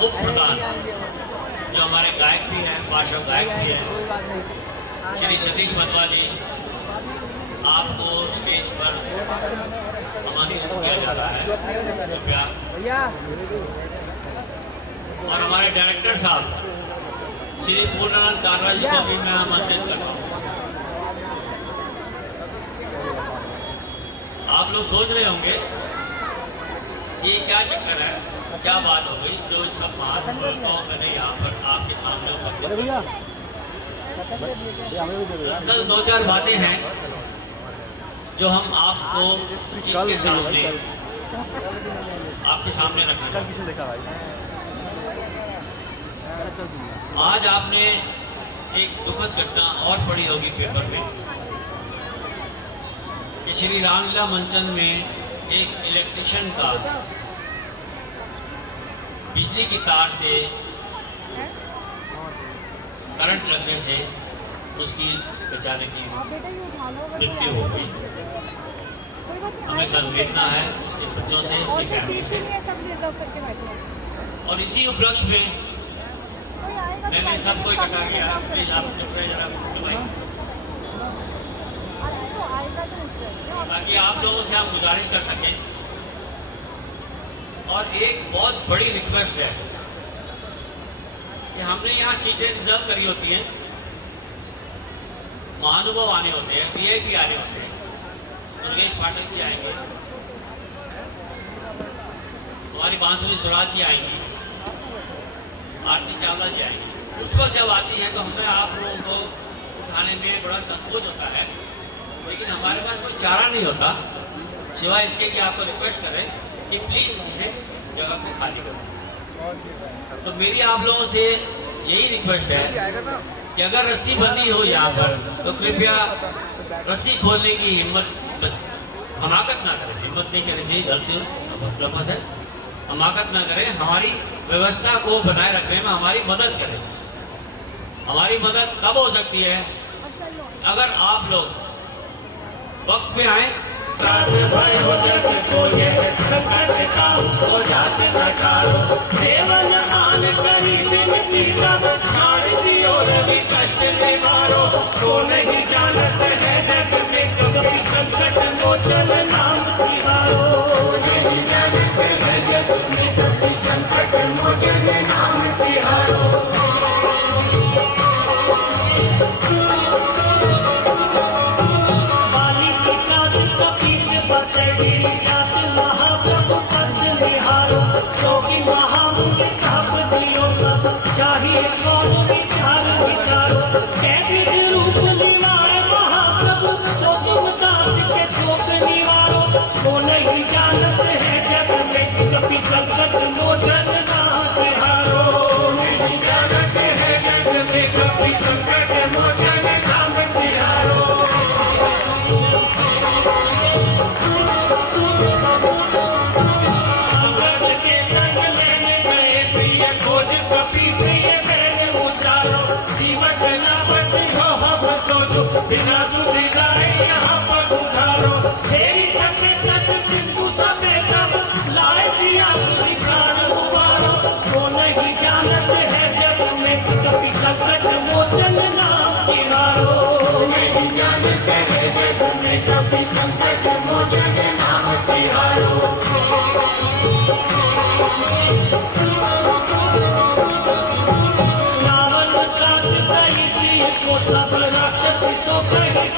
उप प्रधान जो हमारे गायक भी हैं, पार्श्व गायक भी हैं, श्री सतीश मधवा जी, आपको स्टेज पर आमंत्रित किया जा रहा है, कृपया। और हमारे डायरेक्टर साहब श्री पूर्णानंद कारा जी को भी मैं आमंत्रित कर रहा हूँ। आप लोग सोच रहे होंगे कि क्या चक्कर है, क्या बात हो गई जो इन सब महापुरुषों को मैंने यहाँ पर आपके सामने असल दो चार बातें हैं जो हम आपको इनके सामने आपके सामने रखना चाहते हैं। आज आपने एक दुखद घटना और पढ़ी होगी पेपर में कि श्री रामलीला मंचन में एक इलेक्ट्रिशियन का बिजली की तार से करंट लगने से उसकी बेचारे की मृत्यु हो गई। हमें संवेदना है उसके बच्चों से, उसकी फैमिली से। और इसी उपलक्ष्य में मैंने सबको इकट्ठा किया। प्लीज आप चुप रहे जरा भाई, ताकि आप लोगों से हम गुजारिश कर सकें। और एक बहुत बड़ी रिक्वेस्ट है कि हमने यहाँ सीटें रिजर्व करी होती हैं, महानुभव आने होते हैं, वीआईपी आने होते हैं, दुर्गेश पाठक जी आएंगे, हमारी बांसुरी स्वराज जी आएंगी, आरती चावला जी आएंगी। उस वक्त जब आती है तो हमें आप लोगों को उठाने में बड़ा संकोच होता है, लेकिन हमारे पास कोई चारा नहीं होता सिवाय इसके कि आपको रिक्वेस्ट करें कि प्लीज इसे जगह को खाली करो। तो मेरी आप लोगों से यही रिक्वेस्ट है कि अगर रस्सी बंदी हो यहाँ पर तो कृपया रस्सी खोलने की हमाकत ना करें। हिम्मत नहीं करनी चाहिए, गलती लफ्ज़ है, हमाकत ना करें। हमारी व्यवस्था को बनाए रखने में हमारी मदद करें। हमारी मदद तब हो सकती है अगर आप लोग वक्त पे आए। कष्ट निवारो तो नहीं जानते हैं जग में कभी संकट मोचन नाम तिहारो। नहीं जानते हैं जग में कभी संकट मोचन नाम तिहारो। बिना सुध जाए यहाँ पर उठारो, तेरी तक सिंधु सभ्यता लाए दिया तुझी प्राण उबारो। तो नहीं जानते हैं जग में कभी संकट मोचन नाम तिहारो। नहीं जानते हैं जग में कभी संकट मोचन नाम तिहारो। रावण का को सब राक्षसी सो कहीं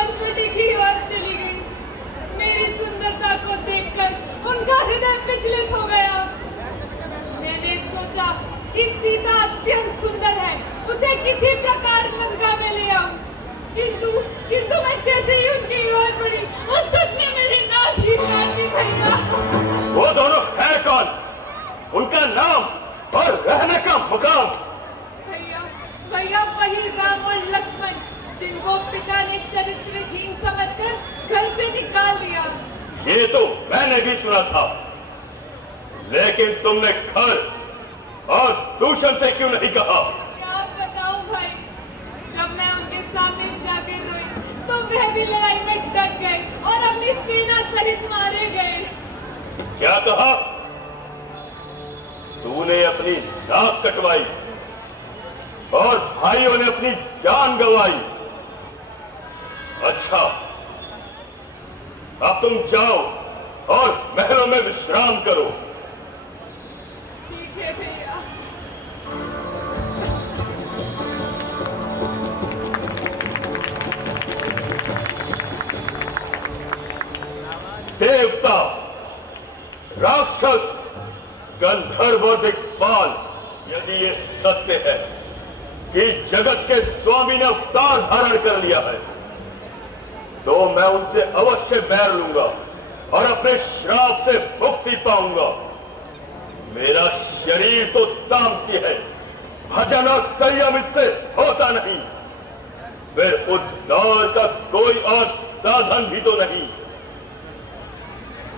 पंचवटी की ओर चली गई। मेरी सुंदरता को देखकर उनका हृदय विचलित हो गया। मैंने सोचा कि सीता अत्यंत सुंदर है, उसे किसी प्रकार लंका में ले आऊं। किंतु मैं जैसे ही उनकी ओर बढ़ी, उस दुष्ट ने मेरी नाक ही काट दी। भैया, वो दोनों है कौन? उनका नाम और रहने का मुकाम? भैया वही राम और लक्ष्मण, जिनको पिता ने चरित्रहीन समझकर घर से निकाल दिया। ये तो मैंने भी सुना था, लेकिन तुमने घर और दूषण से क्यों नहीं कहा? क्या बताऊं भाई, जब मैं उनके सामने जाके रोई तो वह भी लड़ाई में डट गए और अपनी सेना सहित मारे गए। क्या कहा? तूने अपनी नाक कटवाई और भाइयों ने अपनी जान गंवाई। अच्छा, अब तुम जाओ और महलों में विश्राम करो। ठीक है भैया। देवता, राक्षस, गंधर्व और दिक्पाल, यदि ये सत्य है कि जगत के स्वामी ने अवतार धारण कर लिया है, तो मैं उनसे अवश्य बैर लूंगा और अपने श्राप से मुक्ति पाऊंगा। मेरा शरीर तो तामसी है, भजन और संयम इससे होता नहीं, फिर उद्धार का कोई और साधन भी तो नहीं।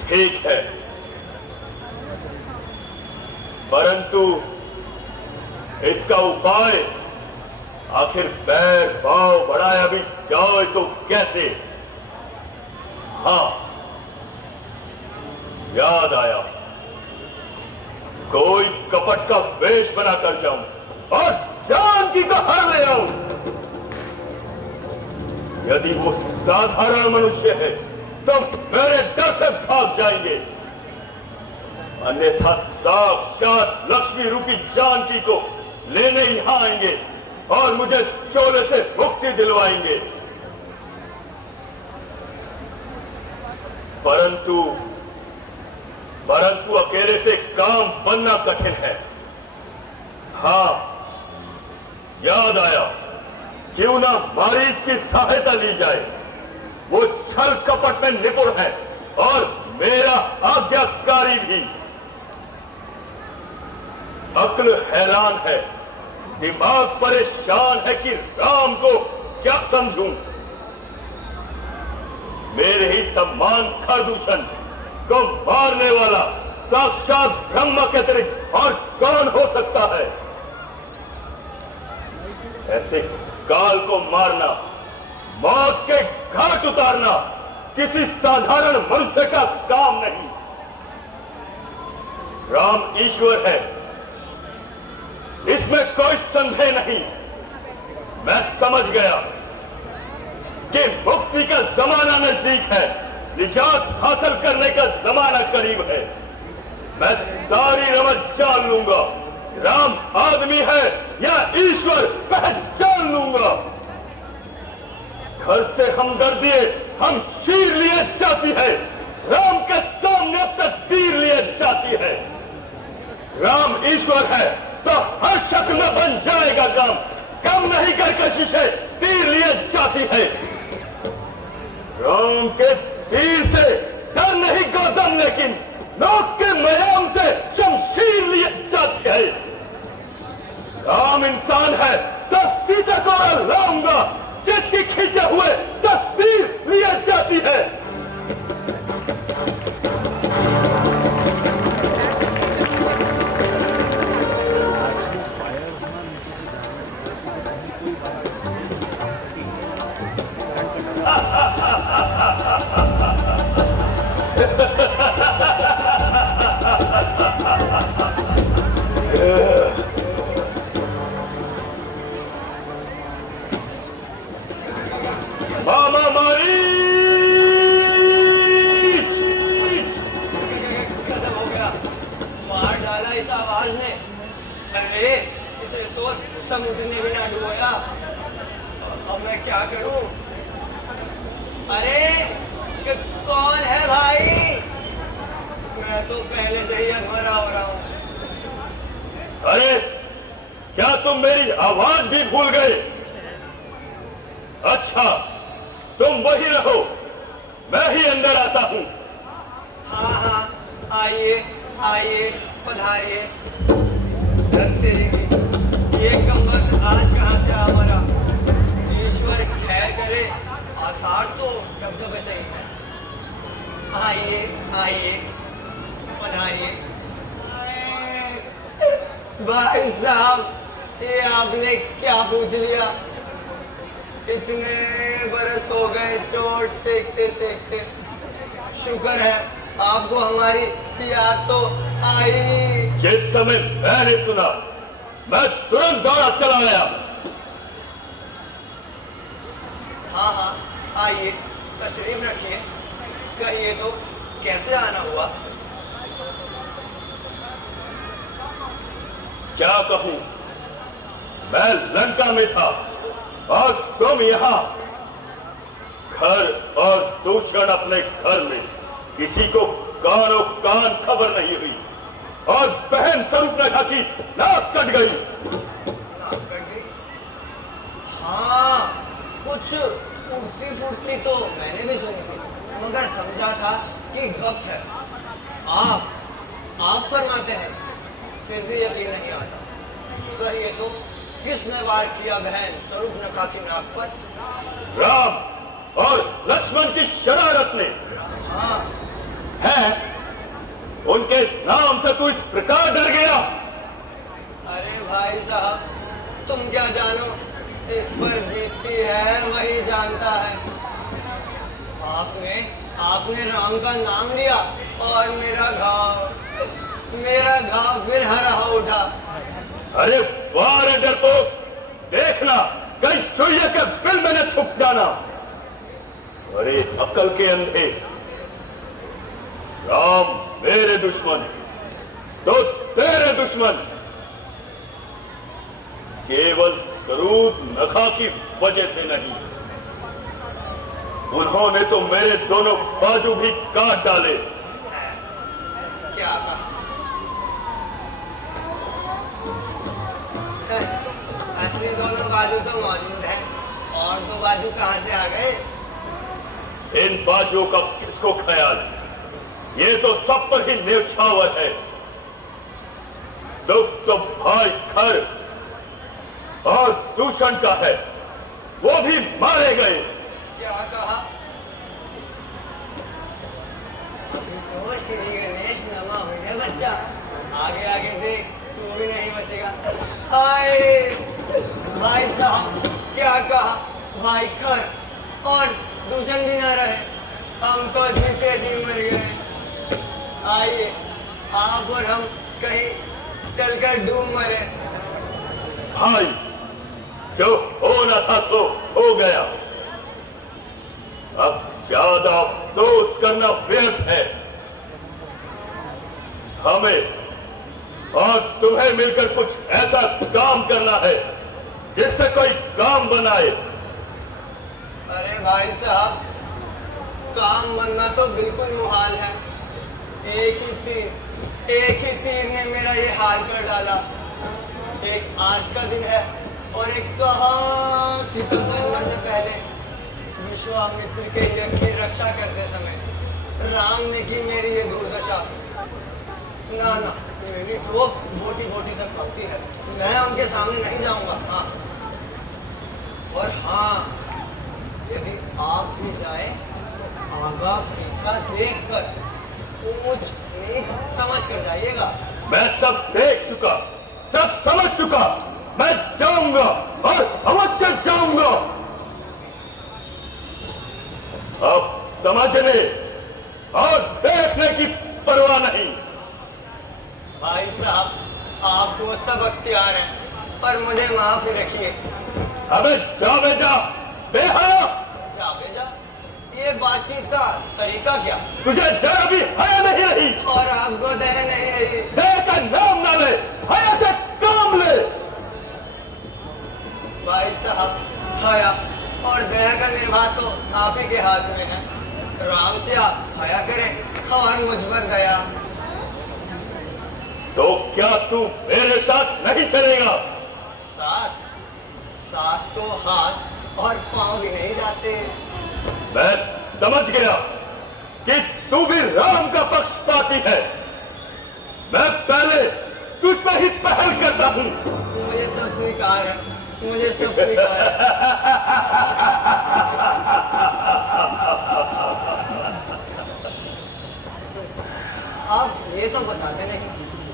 ठीक है, परंतु इसका उपाय आखिर बैर भाव बढ़ाया भी जाए तो कैसे? हाँ, याद आया, कोई कपट का वेश बनाकर जाऊं और जानकी का हर ले आऊं। यदि वो साधारण मनुष्य है तो मेरे डर से भाग जाएंगे, अन्यथा साक्षात लक्ष्मी रूपी जानकी को लेने यहां आएंगे और मुझे चोले से मुक्ति दिलवाएंगे। परंतु अकेले से काम बनना कठिन है। हाँ, याद आया, क्यों ना मारीच की सहायता ली जाए। वो छल कपट में निपुण है और मेरा आज्ञाकारी भी। अक्ल हैरान है, दिमाग परेशान है कि राम को क्या समझूं। मेरे ही सम्मान खरदूषण को मारने वाला साक्षात ब्रह्मा के अतिरिक्त और कौन हो सकता है? ऐसे काल को मारना, मौत के घाट उतारना किसी साधारण मनुष्य का काम नहीं। राम ईश्वर है, इसमें कोई संदेह नहीं। मैं समझ गया कि मुक्ति का जमाना नजदीक है, निजात हासिल करने का जमाना करीब है। मैं सारी रमत जान लूंगा, राम आदमी है या ईश्वर पहचान लूंगा। घर से हमदर्दी हम शीर लिए जाती है, राम के सामने अब तक तीर लिए जाती है। राम ईश्वर है तो हर शक्ल में बन जाएगा काम, कम नहीं कर कशिश से तीर लिए जाती है। राम के तीर से डर नहीं गौतम, लेकिन नोक के मयाम से शमशीर लिए जाती है। राम इंसान है तो सीता को लाऊंगा, जिसकी खींचे हुए तस्वीर लिए जाती है। मामा मारी गजब हो गया, मार डाला इस आवाज ने। अरे इसे तो समुद्र ने भी ना डुबोया। अब मैं क्या करूं? अरे कौन है भाई? मैं तो पहले से ही अधमरा हो रहा हूँ। अरे क्या तुम मेरी आवाज भी भूल गए? अच्छा, तुम वही रहो, मैं ही अंदर आता हूँ। हाँ हाँ, आइए आइए, पधारिए। धन तेरी की, ये कमबख्त आज कहाँ से आ मरा? ईश्वर खैर करे, आसार तो दबदबे से ही है। आइए आइए, पधारिए। भाई साहब, ये आपने क्या पूछ लिया? इतने बरस हो गए चोट सेकते सेकते। शुक्र है आपको हमारी याद तो आई। जिस समय मैंने सुना, मैं तुरंत दौड़ा चला आया। हाँ हाँ, आइए, तशरीफ रखिए। कहिए तो कैसे आना हुआ? क्या कहूं, मैं लंका में था और तुम यहाँ। घर और दूषण अपने घर में, किसी को कानो कान खबर नहीं हुई। और बहन स्वरूपनखा की नाक कट गई। नाक कट गई? हाँ, कुछ उड़ती फूटती तो मैंने भी सुनी थी, मगर समझा था कि गप है। आप फरमाते हैं, फिर भी यकीन नहीं आता। कहिए तो किसने वार किया बहन स्वरूपनखा की नाक पर? राम और लक्ष्मण की शरारत ने। हाँ, है, उनके नाम से तू इस प्रकार डर गया? अरे भाई साहब, तुम क्या जानो, जिस पर बीतती है वही जानता है। आपने राम का नाम लिया और मेरा घाव फिर हरा हो उठा। अरे वाह रे डरपोक, देखना कहीं चुहिया के बिल में न छुप जाना। अरे अकल के अंधे, राम मेरे दुश्मन तो तेरे दुश्मन। केवल स्वरूपनखा की वजह से नहीं, उन्होंने तो मेरे दोनों बाजू भी काट डाले। क्या कहा? असली दोनों बाजू तो मौजूद है, और दो बाजू कहाँ से आ गए? इन बाजुओं का किसको ख्याल? ये तो सब पर ही न्यौछावर है। दुख तो भाई खर और दूषण का है, वो भी मारे गए। क्या कहा? अभी तो श्री गणेश नमा हुई है बच्चा, आगे आगे देख, तू भी नहीं बचेगा। हाय भाई साहब, क्या कहा? भाई खर और दूषण भी ना रहे, हम तो जीते जी मर गए। आइए, आप और हम कहीं चलकर डूब मरे। भाई, जो होना था सो हो गया। अब ज्यादा अफसोस करना व्यर्थ है। हमें और तुम्हें मिलकर कुछ ऐसा काम करना है जिससे कोई काम बनाए। अरे भाई साहब, काम बनना तो बिल्कुल मुहाल है। एक ही तीर ने मेरा ये हाल कर डाला। एक आज का दिन है और एक कहाँ सीता स्वयंवर से पहले विश्वामित्र के यज्ञ की रक्षा करते समय राम ने की मेरी ये दुर्दशा। ना ना, मेरी तो बोटी बोटी तक पकती है, मैं उनके सामने नहीं जाऊंगा। हाँ, और हाँ, यदि आप भी जाए तो आगा पीछा देख कर ऊंच नीच समझ कर जाइएगा। मैं सब देख चुका, सब समझ चुका। मैं जाऊंगा और अवश्य जाऊंगा। अब समझने और देखने की परवाह नहीं। भाई साहब, आपको सब अख्तियार है, पर मुझे माफ रखिए। अबे जा बेजा, बेहया। जा बेजा, ये बातचीत का तरीका क्या? तुझे जरा भी हया नहीं रही। और आपको दया नहीं रही। दया का नाम ना ले, हया से काम ले। भाई साहब, हया और दया का निर्वाह तो आप ही के हाथ में है। राम से आप दया करें और मुझ पर दया। तो क्या तू मेरे साथ नहीं चलेगा? साथ साथ तो हाथ और पांव भी नहीं जाते। मैं समझ गया कि तू भी राम का पक्षपाती है। मैं पहले तुझ पर ही पहल करता हूं। मुझे सब स्वीकार है, मुझे सब स्वीकार है। आप ये तो बताते नहीं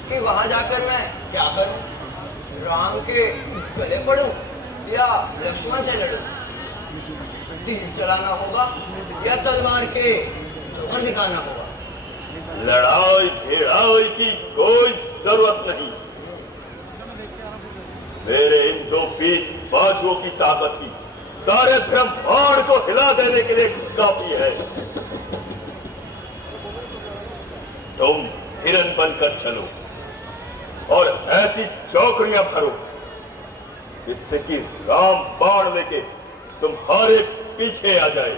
कि वहां जाकर मैं क्या करूं? राम के गले पड़ूं या लक्ष्मण से लड़ूं? तीर चलाना होगा या तलवार के जोहर दिखाना होगा? लड़ाई भिड़ाई की कोई जरूरत नहीं। मेरे इन दो बीच बाजुओं की ताकत ही सारे ब्रह्मांड को हिला देने के लिए काफी है। तुम हिरन बनकर चलो और ऐसी चौकड़ियां भरो जिससे कि राम बाण लेके तुम्हारे पीछे आ जाए।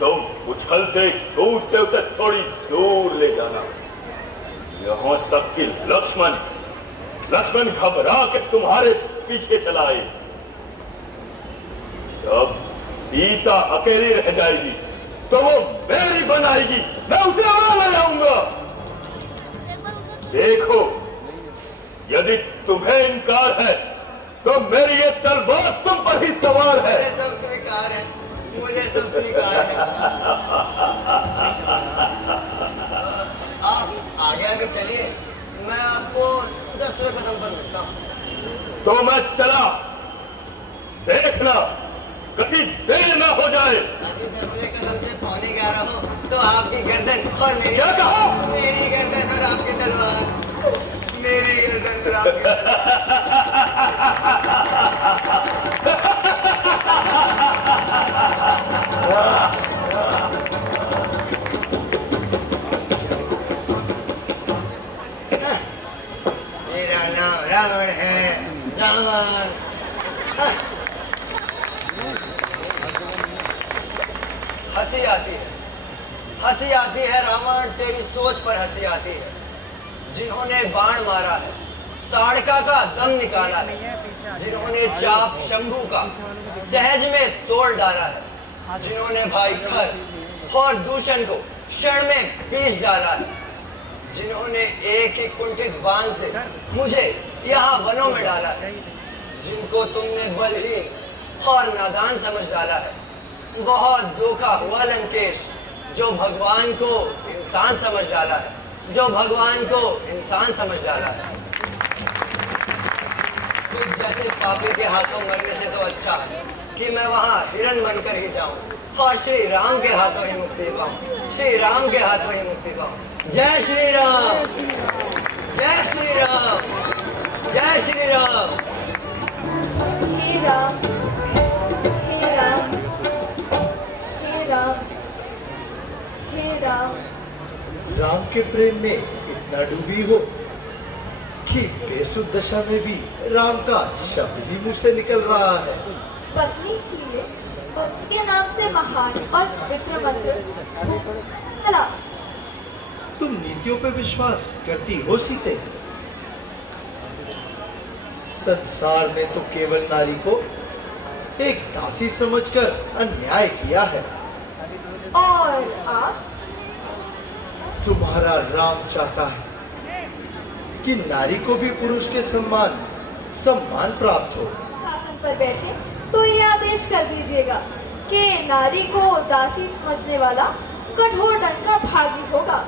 तुम उछलते कूदते उसे थोड़ी दूर ले जाना, यहां तक कि लक्ष्मण घबरा के तुम्हारे पीछे चला आए। जब सीता अकेली रह जाएगी तो वो मेरी बनाएगी, मैं उसे और ले जाऊंगा। देखो, यदि तुम्हें इनकार है तो मेरी ये तलवार तुम पर ही सवार है। मुझे सब स्वीकार है, मुझे सब स्वीकार है। आप आगे आगे चलिए, मैं आपको 10वें कदम पर मिलता हूँ। तो मैं चला, देखना कभी देर ना हो जाए। अजी 10वें कदम से 11:15 हो तो आपकी गर्दन और मेरी क्या कहा? मेरी गर्दन और आपकी तलवार, मेरी गर्दन और आपकी मेरा नाम रावण है, रावण। हंसी आती है, हंसी आती है रावण, तेरी सोच पर हंसी आती है। जिन्होंने बाण मारा है, ताड़का का दम निकाला है, जिन्होंने चाप शंभू का सहज में तोड़ डाला है, जिन्होंने भाई खर और दूषण को क्षण में पीस डाला है, जिन्होंने एक ही कुंठित बाण से मुझे यहाँ वनों में डाला है, जिनको तुमने बलहीन और नादान समझ डाला है। बहुत धोखा हुआ लंकेश, जो भगवान को इंसान समझ डाला है, जो भगवान को इंसान समझ डाला है। तुम जैसे पापी के हाथों मरने से तो अच्छा है कि मैं वहाँ हिरन बनकर ही जाऊं और श्री राम के हाथों ही मुक्ति पाऊं, श्री राम के हाथों ही मुक्ति पाऊं। जय श्री राम, जय श्री राम, जय श्री राम। हे राम, हे राम, हे राम, हे राम। राम के प्रेम में इतना डूबी हो कि बेसुध दशा में भी राम का शब्द ही मुंह से निकल रहा है। पत्नी के लिए पति के नाम से महान और पवित्र मंत्र भला। तुम नीतियों पे विश्वास करती हो सीते? संसार में तो केवल नारी को एक दासी समझकर अन्याय किया है। और आप? तुम्हारा राम चाहता है कि नारी को भी पुरुष के सम्मान प्राप्त हो। शासन पर बैठे तो ये आदेश कर दीजिएगा कि नारी को दासी समझने वाला कठोर दंड का भागी होगा।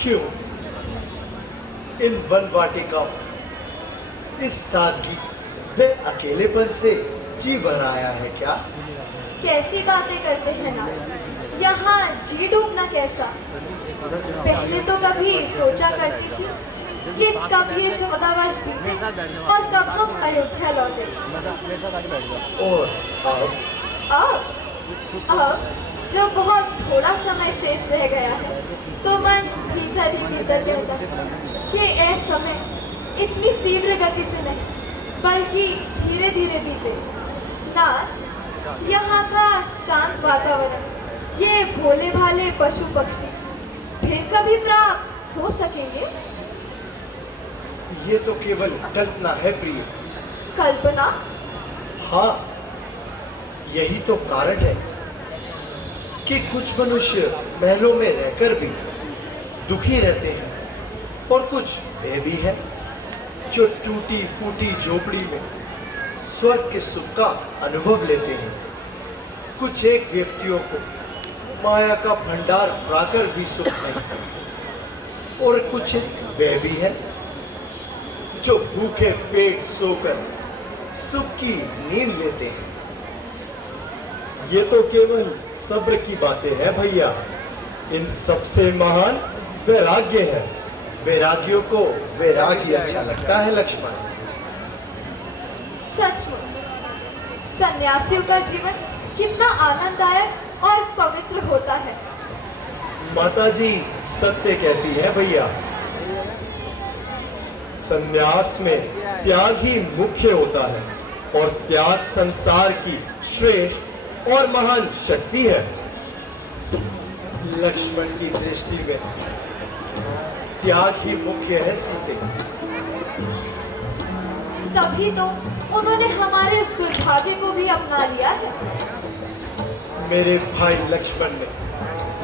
क्यों? इन वन वाटिकाओं, इस सादगी वे अकेलेपन से जी भर आया है क्या? कैसी बातें करते हैं ना, यहाँ जी डूबना कैसा। पहले तो कभी सोचा करती थी कि कब ये 14 वर्ष बीते और कब हम अयोध्या लौटे। और अब जब बहुत थोड़ा समय शेष रह गया है तो मन भीतर ही भीतर कहता है कि ऐसा समय इतनी तीव्र गति से नहीं बल्कि धीरे धीरे बीते। ना शांत वातावरण, ये भोले भाले पशु पक्षी फिर कभी प्राप्त हो सकेंगे? ये तो केवल कल्पना है प्रिय। कल्पना? हाँ, यही तो कारण है कि कुछ मनुष्य महलों में रहकर भी दुखी रहते हैं और कुछ वे भी हैं जो टूटी फूटी झोपड़ी में स्वर्ग के सुख का अनुभव लेते हैं। कुछ एक व्यक्तियों को माया का भंडार पाकर भी सुख नहीं, और कुछ वे भी हैं जो भूखे पेट सोकर सुख की नींद लेते हैं। ये तो केवल सब्र की बातें हैं भैया। इन सबसे महान वैराग्य है। वैरागियों को वैराग्य अच्छा लगता है लक्ष्मण। सचमुच सन्यासियों का जीवन कितना आनंददायक और पवित्र होता है। माता जी सत्य कहती है भैया। संन्यास में त्याग ही मुख्य होता है और त्याग संसार की श्रेष्ठ और महान शक्ति है। लक्ष्मण की दृष्टि में त्याग ही मुख्य है सीते। तभी तो उन्होंने हमारे इस दुर्भाग्य को भी अपना लिया है। मेरे भाई लक्ष्मण ने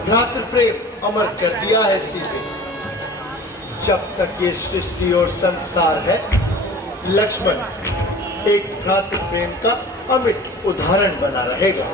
भ्रातृ प्रेम अमर कर दिया है सीते। जब तक ये सृष्टि और संसार है, लक्ष्मण एक भ्रातृ प्रेम का अमिट उदाहरण बना रहेगा।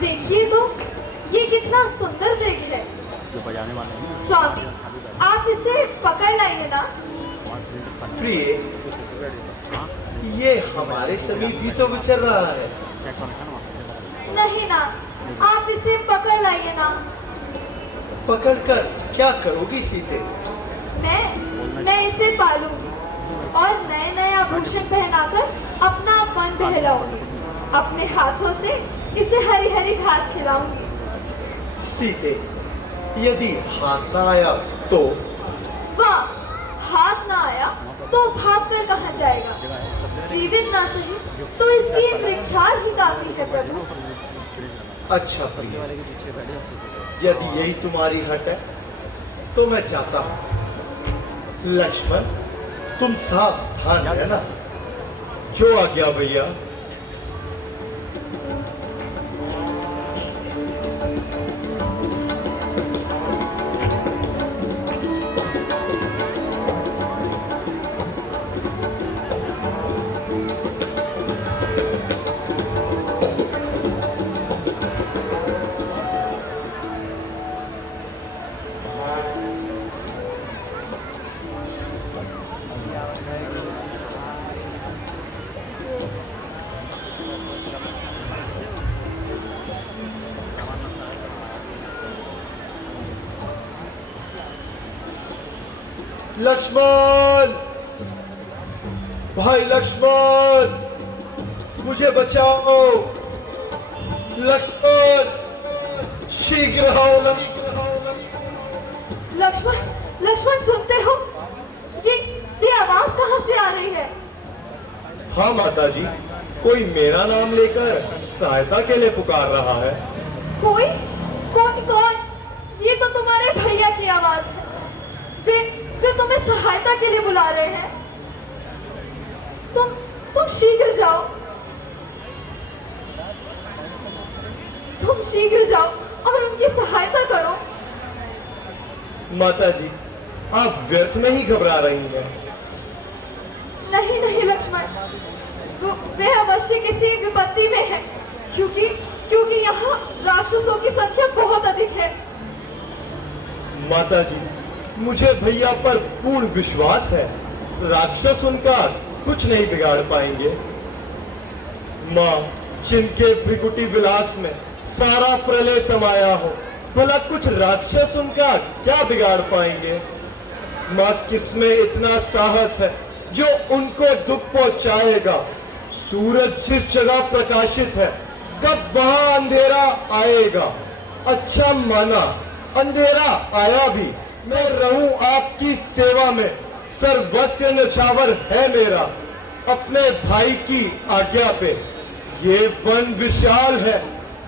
देखिए तो ये कितना सुंदर वृक्ष है। स्वामी, आप इसे पकड़ लाइए ना। प्रिय, ये हमारे समीप ही तो विचर रहा है। नहीं ना, आप इसे पकड़ लाइए ना। पकड़कर क्या करोगी सीते? मैं इसे पालूंगी और नए नए आभूषण पहनाकर अपना मन बहलाऊंगी। अपने हाथों से इसे हरी हरी घास खिलाऊंगी। सीते, यदि हाथ ना आया तो? वाह, हाथ ना आया तो भागकर कहाँ जाएगा? जीवित ना सही तो इसकी वृक्षार ही काफी है प्रभु। अच्छा प्रिय, यदि यही तुम्हारी हट है तो मैं चाहता हूँ। लक्ष्मण, तुम सावधान रहना। जो आज्ञा भैया। लक्ष्मण, भाई लक्ष्मण, मुझे बचाओ। लक्ष्मण, शीघ्र आओ। लक्ष्मण, लक्ष्मण सुनते हो? ये आवाज कहाँ से आ रही है? हाँ माता जी, कोई मेरा नाम लेकर सहायता के लिए पुकार रहा है। कोई? कौन? ये तो तुम्हारे भैया की आवाज है। वे तुम्हें सहायता के लिए बुला रहे हैं। तुम शीघ्र जाओ। तुम शीघ्र जाओ और उनकी सहायता करो। माता जी, आप व्यर्थ में ही घबरा रही हैं। नहीं लक्ष्मण, वे अवश्य किसी विपत्ति में है, क्योंकि यहाँ राक्षसों की संख्या बहुत अधिक है। माता जी, मुझे भैया पर पूर्ण विश्वास है, राक्षस उनका कुछ नहीं बिगाड़ पाएंगे। माँ, जिनके भृकुटी विलास में सारा प्रलय समाया हो, भला कुछ राक्षस उनका क्या बिगाड़ पाएंगे। माँ, किसमें इतना साहस है जो उनको दुख पहुंचाएगा। सूरज जिस जगह प्रकाशित है, कब वहां अंधेरा आएगा। अच्छा माना, अंधेरा आया भी, मैं रहूं आपकी सेवा में, सर्वस्व न्यौछावर है मेरा अपने भाई की आज्ञा पे। ये वन विशाल है,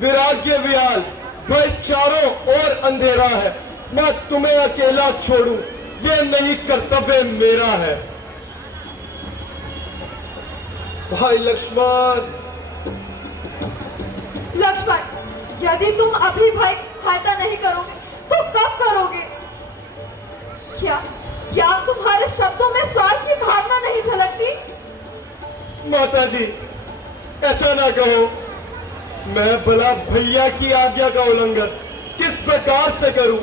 विराग्य वियाल, भय चारों ओर अंधेरा है। मैं तुम्हें अकेला छोड़ूं, ये नहीं कर्तव्य मेरा है। भाई लक्ष्मण, लक्ष्मण, यदि तुम अभी भाई सहायता नहीं करोगे तो कब करोगे? क्या तुम्हारे शब्दों में स्वार्थ की भावना नहीं झलकती? माता जी, ऐसा ना कहो। मैं भला भैया की आज्ञा का उल्लंघन किस प्रकार से करूं,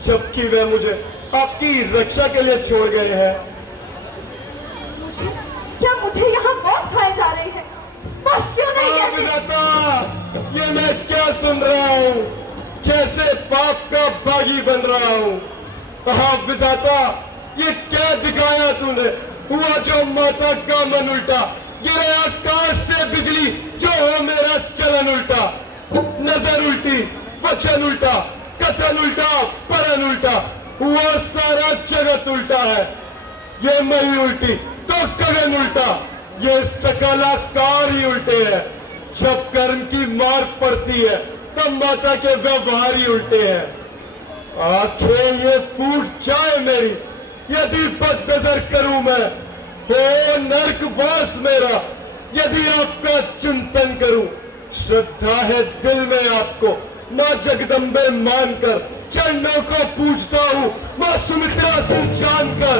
जबकि वह मुझे आपकी रक्षा के लिए छोड़ गए हैं। क्या मुझे यहाँ मौत खाई जा रही है? स्पष्ट क्यों नहीं कहते? विधाता, ये मैं क्या सुन रहा हूँ? कैसे पाप का बागी बन रहा हूँ? हाँ विधाता, ये क्या दिखाया तूने? हुआ जो माता का मन उल्टा, गिरे आकाश से बिजली, जो हो मेरा चलन उल्टा। नजर उल्टी, वचन उल्टा, कथन उल्टा, परन उल्टा, हुआ सारा जगत उल्टा है। ये मई उल्टी तो गगन उल्टा, ये सकलाकार ही उल्टे हैं। जब कर्म की मार पड़ती है तब माता के व्यवहार ही उल्टे हैं। आंखें ये फूट जाए मेरी, यदि बदनजर करूं मैं, हो नरकवास मेरा, यदि आपका चिंतन करूं। श्रद्धा है दिल में आपको, मां जगदम्बे मानकर चरणों को पूजता हूं, मां सुमित्रा से जानकर।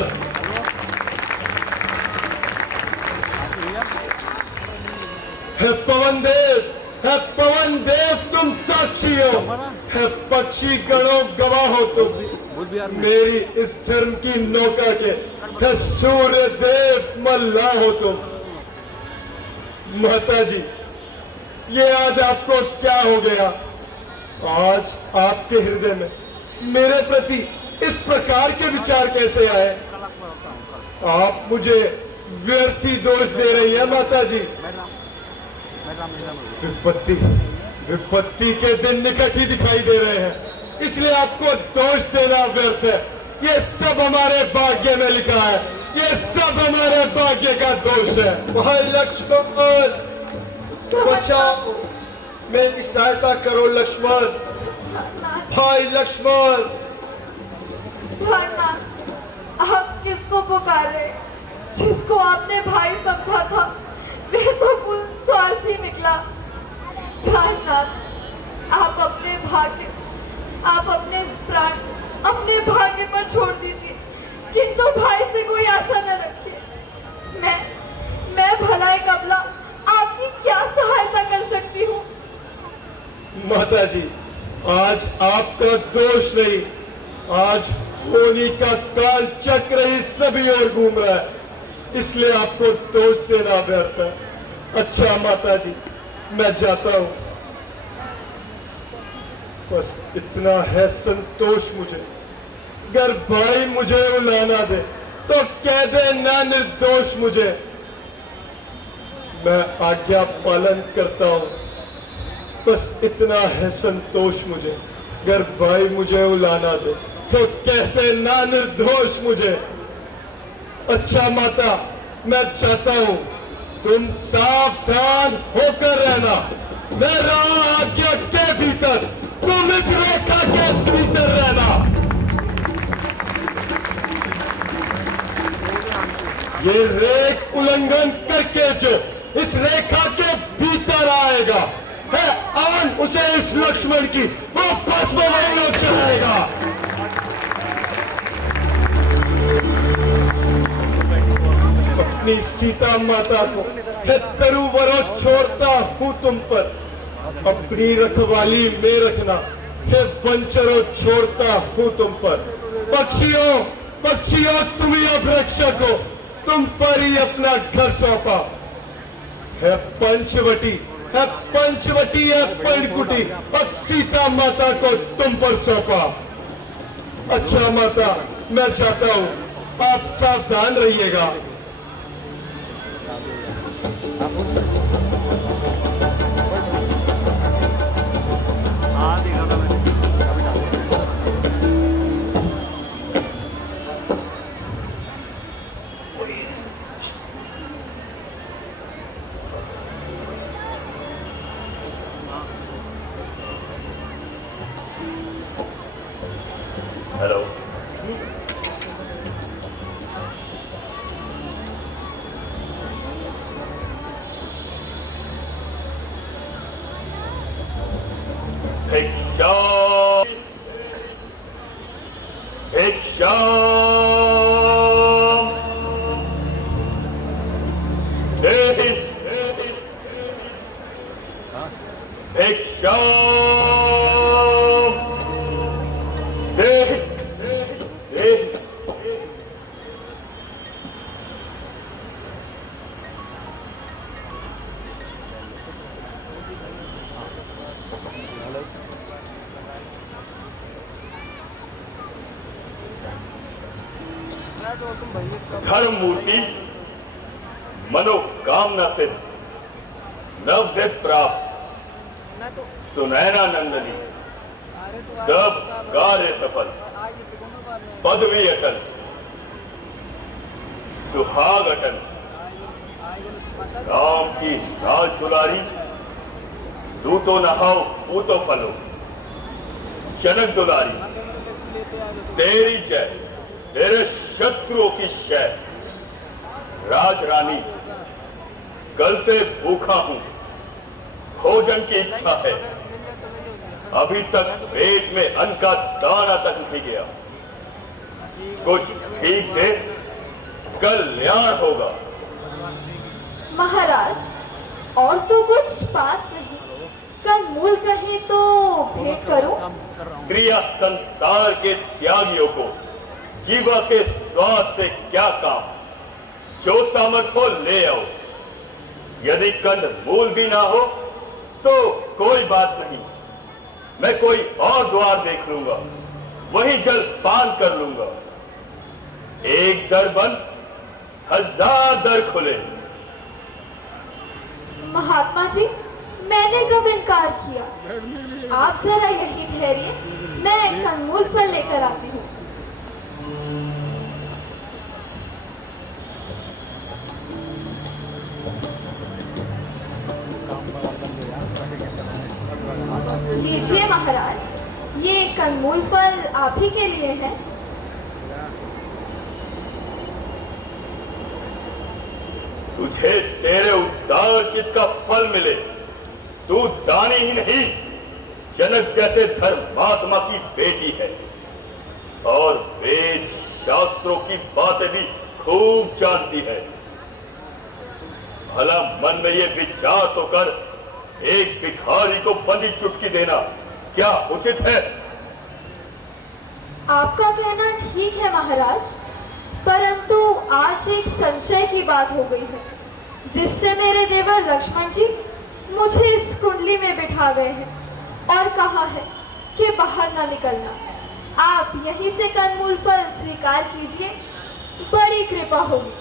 है पवन देव तुम साक्षी हो, है पक्षी गणों गवाह हो तुम मेरी इस धर्म की नौका के, है सूर्य देव मल्लाह हो तुम। माता जी, ये आज आपको क्या हो गया? आज आपके हृदय में मेरे प्रति इस प्रकार के विचार कैसे आए? आप मुझे व्यर्थी दोष दे रही है माता जी। विपत्ति के दिन निकट ही दिखाई दे रहे हैं, इसलिए आपको दोष देना व्यर्थ है। ये सब हमारे भाग्य में लिखा है, ये सब हमारे भाग्य का दोष है। भाई लक्ष्मण, बचाओ, मेरी सहायता करो लक्ष्मण। भाई लक्ष्मण, आप किसको पुकार रहे? जिसको आपने भाई समझा था वह तो स्वार्थी निकला। प्राणनाथ, आप अपने भाग्य, आप अपने प्राण अपने भाग्य पर छोड़ दीजिए, किंतु भाई से कोई आशा न रखिए। मैं भलाई कबला आपकी क्या सहायता कर सकती हूँ? माता जी, आज आपका दोष नहीं, आज होली का काल चक्र ही सभी ओर घूम रहा है, इसलिए आपको दोष देना व्यर्थ है। अच्छा माता जी, मैं जाता हूं, बस इतना है संतोष मुझे। अगर भाई मुझे उलाना दे तो कह दे ना निर्दोष मुझे, मैं आज्ञा पालन करता हूं, बस इतना है संतोष मुझे। अगर भाई मुझे उलाना दे तो कहते ना निर्दोष मुझे। अच्छा माता, मैं चाहता हूं तुम सावधान होकर रहना। मेरा आज्ञा के भीतर, तुम इस रेखा के भीतर रहना। ये रेख उल्लंघन करके जो इस रेखा के भीतर आएगा है आन, उसे इस लक्ष्मण की वो भस्म नहीं हो जाएगा। अपनी सीता माता को है तरुवरों छोड़ता हूं तुम पर, अपनी रखवाली में रखना है वंचरों छोड़ता हूं तुम पर। पक्षियों पक्षियों, तुम ही अब रक्षक हो, तुम पर ही अपना घर सौंपा है। पंचवटी है, पंचवटी है पर्णकुटी, अब सीता माता को तुम पर सौंपा। अच्छा माता, मैं जाता हूं, आप सावधान रहिएगा। हेलो, भिक्षा भिक्षा देहि भिक्षा देहि देहि। धर्म मूर्ति मनोकामना से नवदेव प्राप्त सुनैना नंदनी, सब कार्य सफल, पदवी अटल, सुहाग अटल, राम की राज दुलारी, दूतो नहाओ पूतो फलो, जनक दुलारी, तेरी जय, तेरे शत्रुओं की शय। राज रानी, कल से भूखा हूं, भोजन की इच्छा है, अभी तक पेट में अन्न का दाना तक नहीं गया, कुछ भीख दे, कल्याण होगा। महाराज, और तो कुछ पास नहीं, कल मूल कहे तो भेंट करूं। क्रिया संसार के त्यागियों को जीवा के स्वाद से क्या काम, जो सामर्थ हो ले आओ। यदि कंद मूल भी ना हो तो कोई बात नहीं, मैं कोई और द्वार देख लूंगा, वही जल पान कर लूंगा। एक दर बंद, 1000 दर खुले। महात्मा जी, मैंने कब इनकार किया? आप जरा यहीं ठहरिए, मैं कंदमूल फल लेकर आती हूँ। लीजिए महाराज, ये कंदमूल फल आप ही के लिए है। तुझे तेरे उदार चित्त का फल मिले। तू दानी ही नहीं, जनक जैसे धर्मात्मा की बेटी है और वेद शास्त्रों की बातें भी खूब जानती है। भला मन में ये विचार तो कर, एक भिखारी को बंदी चुटकी देना क्या उचित है? आपका कहना ठीक है महाराज, परंतु आज एक संशय की बात हो गई है, जिससे मेरे देवर लक्ष्मण जी मुझे इस कुंडली में बिठा गए हैं और कहा है कि बाहर न निकलना। आप यहीं से कंदमूल फल स्वीकार कीजिए, बड़ी कृपा होगी।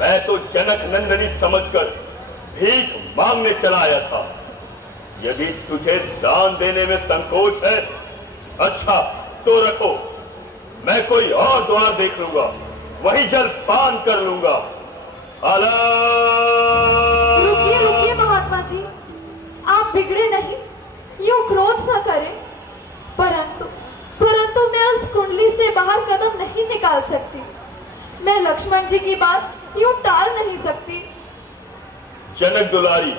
मैं तो जनक नंदनी समझकर भीख मांगने चला आया था। यदि तुझे दान देने में संकोच है, अच्छा तो रखो, मैं कोई और द्वार देख लूंगा, वही जल पान कर लूंगा। रुकिए रुकिए महात्मा जी, आप बिगड़े नहीं, यूं क्रोध न करें। परंतु मैं उस कुंडली से बाहर कदम नहीं निकाल सकती। मैं लक्ष्मण जी की बात यूं टाल नहीं सकती। जनक दुलारी,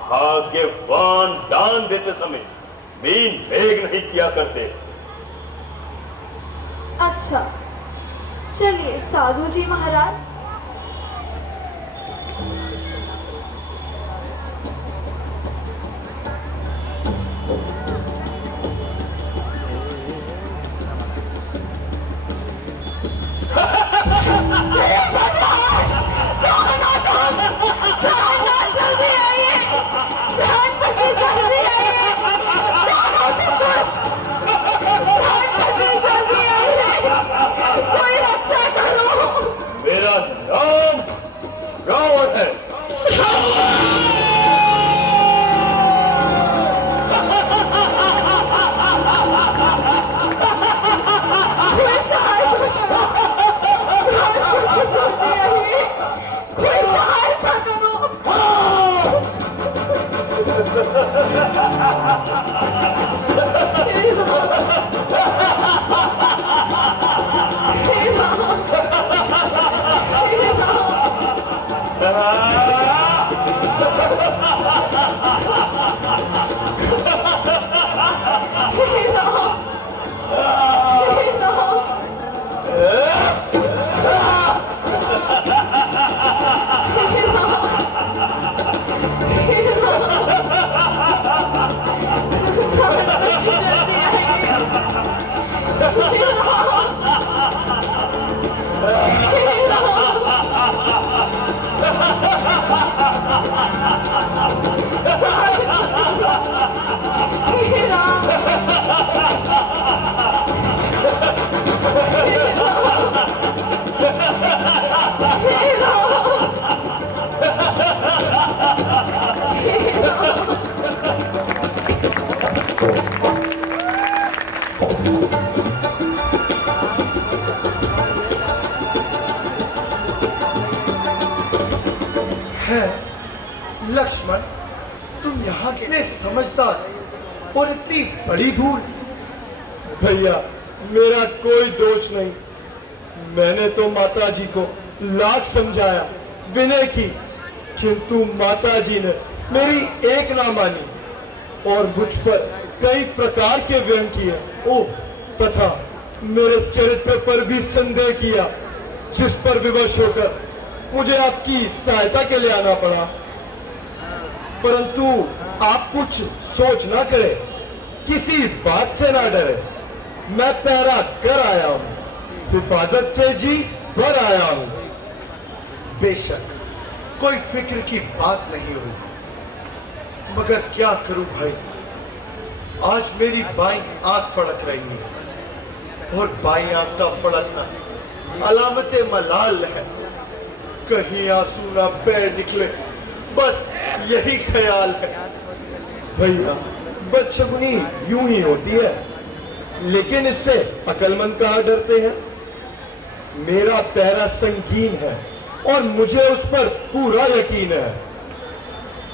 भाग्यवान दान देते समय मीन भेग नहीं किया करते। अच्छा चलिए साधु जी महाराज। लक्ष्मण, तुम यहाँ के लिए समझदार और इतनी बड़ी भूल। भैया, मेरा कोई दोष नहीं। मैंने तो माता जी को लाख समझाया, विनय की, किंतु माता जी ने मेरी एक ना मानी और मुझ पर कई प्रकार के व्यंग किए। ओह, तथा मेरे चरित्र पर भी संदेह किया, जिस पर विवश होकर मुझे आपकी सहायता के लिए आना पड़ा। परंतु आप कुछ सोच ना करें, किसी बात से ना डरे। मैं पहरा कर आया हूं, हिफाजत से जी भर आया हूं। बेशक कोई फिक्र की बात नहीं हुई, मगर क्या करूं भाई, आज मेरी बाईं आंख फड़क रही है और बाईं आंख का फड़कना अलामत मलाल है। कहीं आंसू ना बह निकले, बस यही ख्याल है। भैया, बदशगुनी यूं ही होती है, लेकिन इससे अकलमंद कहाँ डरते हैं। मेरा पहरा संगीन है और मुझे उस पर पूरा यकीन है।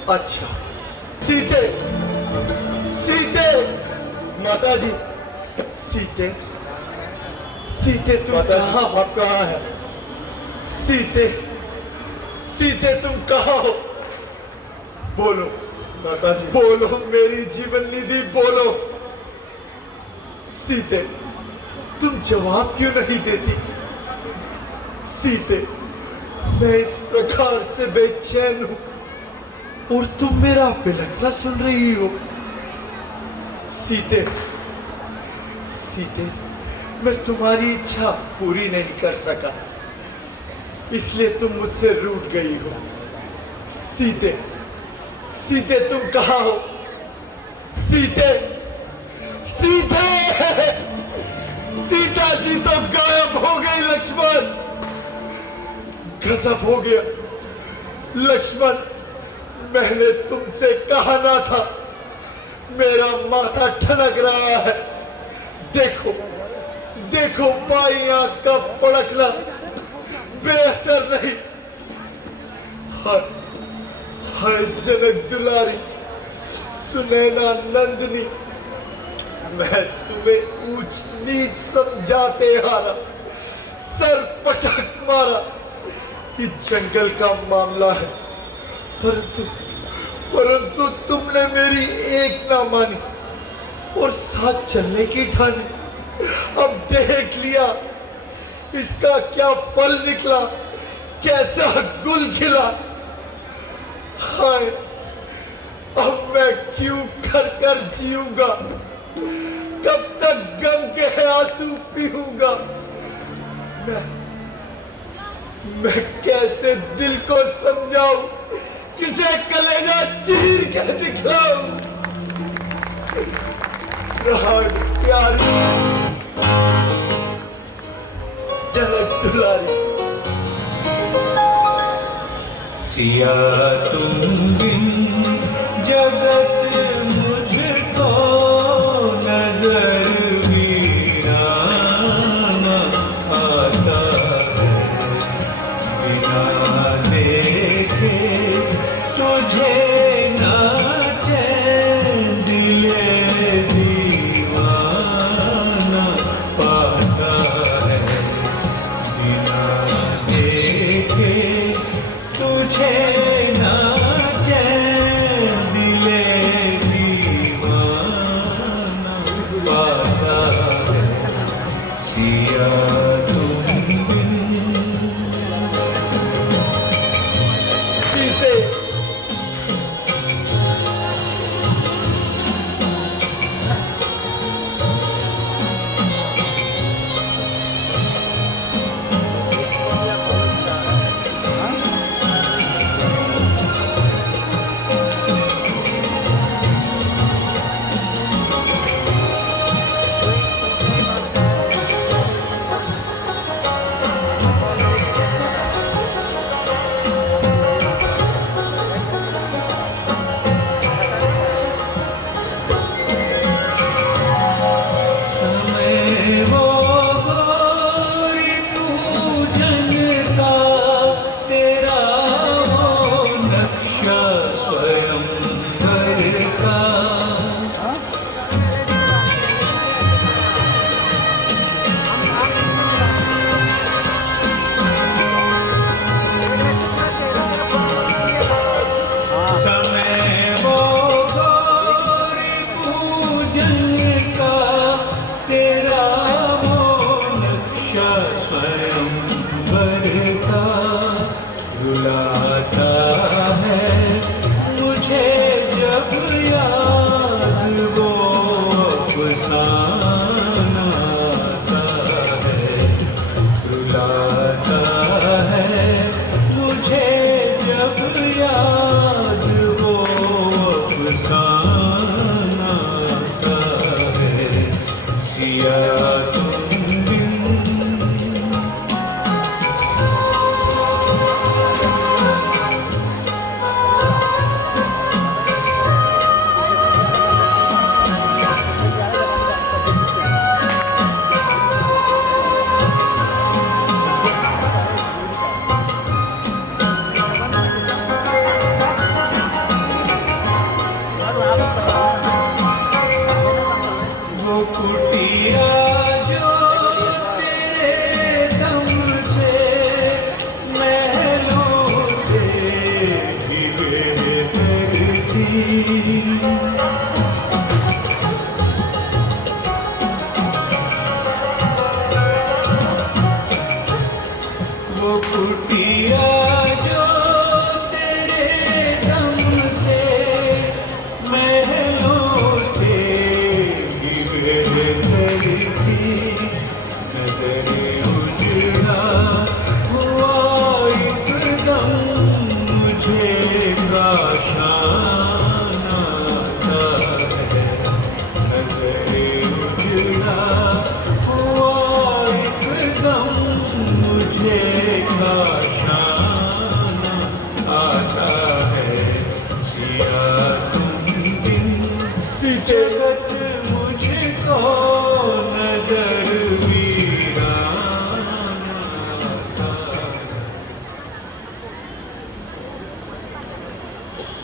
अच्छा, सीते, सीते, माता जी। सीते, सीते तुम माता जी, कहाँ हो? आप कहाँ है? सीते, सीते तुम कहाँ हो? बोलो माता जी। बोलो मेरी जीवन निधि, बोलो। सीते, तुम जवाब क्यों नहीं देती? सीते, मैं इस प्रकार से बेचैन हूं और तुम मेरा बिलखना सुन रही हो। सीते, सीते, मैं तुम्हारी इच्छा पूरी नहीं कर सका, इसलिए तुम मुझसे रूठ गई हो। सीते, सीते तुम कहाँ हो? सीते, सीते, सीता जी तो गायब हो गई। लक्ष्मण, गजब हो गया। लक्ष्मण, मैंने तुमसे कहा ना था, मेरा माथा ठनक रहा है। देखो, देखो बाईं आंख का फड़कना बेअसर नहीं। हाय, हाय जनक दुलारी, सुनैना नंदनी, मैं तुम्हें ऊंच नीच समझाते हारा, सर पटक मारा। ये जंगल का मामला है, परंतु परंतु तुमने मेरी एक ना मानी और साथ चलने की ठानी। अब देख लिया इसका क्या फल निकला, कैसा गुल खिला। हाय, अब मैं क्यों कर कर जीऊंगा, कब तक गम के आंसू पीऊंगा। मैं कैसे दिल को समझाऊं, किसे कलेजा चीर के दिखलाऊं। प्यारी जनक दुलारी, सिया तुम बिन जगत मुझको नजर भी ना आता है, बिना देखे तुझे ना चैन दिले दीवाना पाता है, बिना देखे तुझे ना चैन दिले दीवाना पाता है, सिया तुम बिन। सीते, का रुलाता है मुझे जब याद वो अफसाना आता है, रुलाता है मुझे जब याद वो अफसाना आता है। सिया वो कुटिया जो तेरे दम से महलों से बिगड़ती, वो कुटिया जो तेरे दम से महलों से बिगड़ती, नजरे उजड़ा हुआ एकदम मुझे गाशाना आता है, नजरे उजड़ा हुआ एकदम मुझे गाशाना आता है। सिया तुम दिन जगत मुझको नजर वीराना आता है।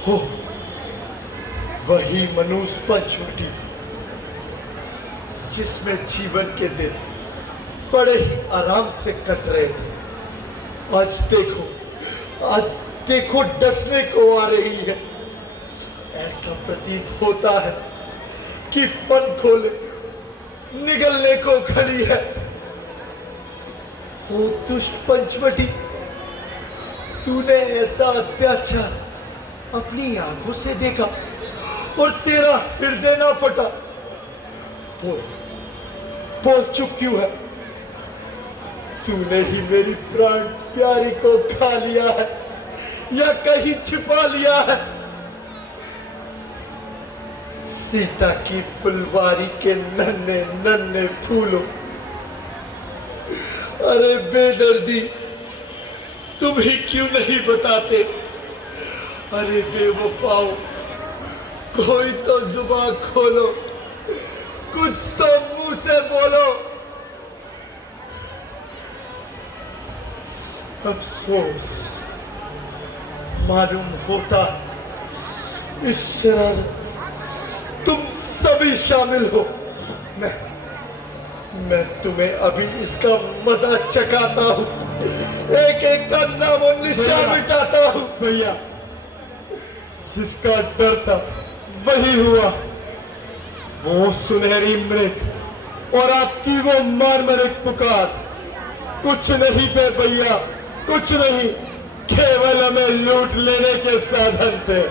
हो वही मनुष्य पंचवटी जिसमें जीवन के दिन बड़े ही आराम से कट रहे थे। आज देखो डसने को आ रही है। ऐसा प्रतीत होता है कि फन खोले निगलने को खड़ी है। ओ दुष्ट पंचवटी, तूने ऐसा अत्याचार अपनी आंखों से देखा और तेरा हृदय ना फटा। बोल चुप क्यों है? तूने ही मेरी प्राण प्यारी को खा लिया है या कहीं छिपा लिया है? सीता की फुलवारी के नन्हे नन्हे फूलों, अरे बेदर्दी, तुम ही क्यों नहीं बताते? अरे बेवफाओ, कोई तो जुबान खोलो, कुछ तो मुंह से बोलो। अफसोस मालूम होता इस शरारत तुम सभी शामिल हो। मैं तुम्हें अभी इसका मजा चखाता हूँ, एक एक का नाम और निशान मिटाता हूँ। भैया, जिसका डर था वही हुआ। वो सुनहरी मृग और आपकी वो मारमरिक पुकार कुछ नहीं थे भैया, कुछ नहीं, केवल हमें लूट लेने के साधन थे।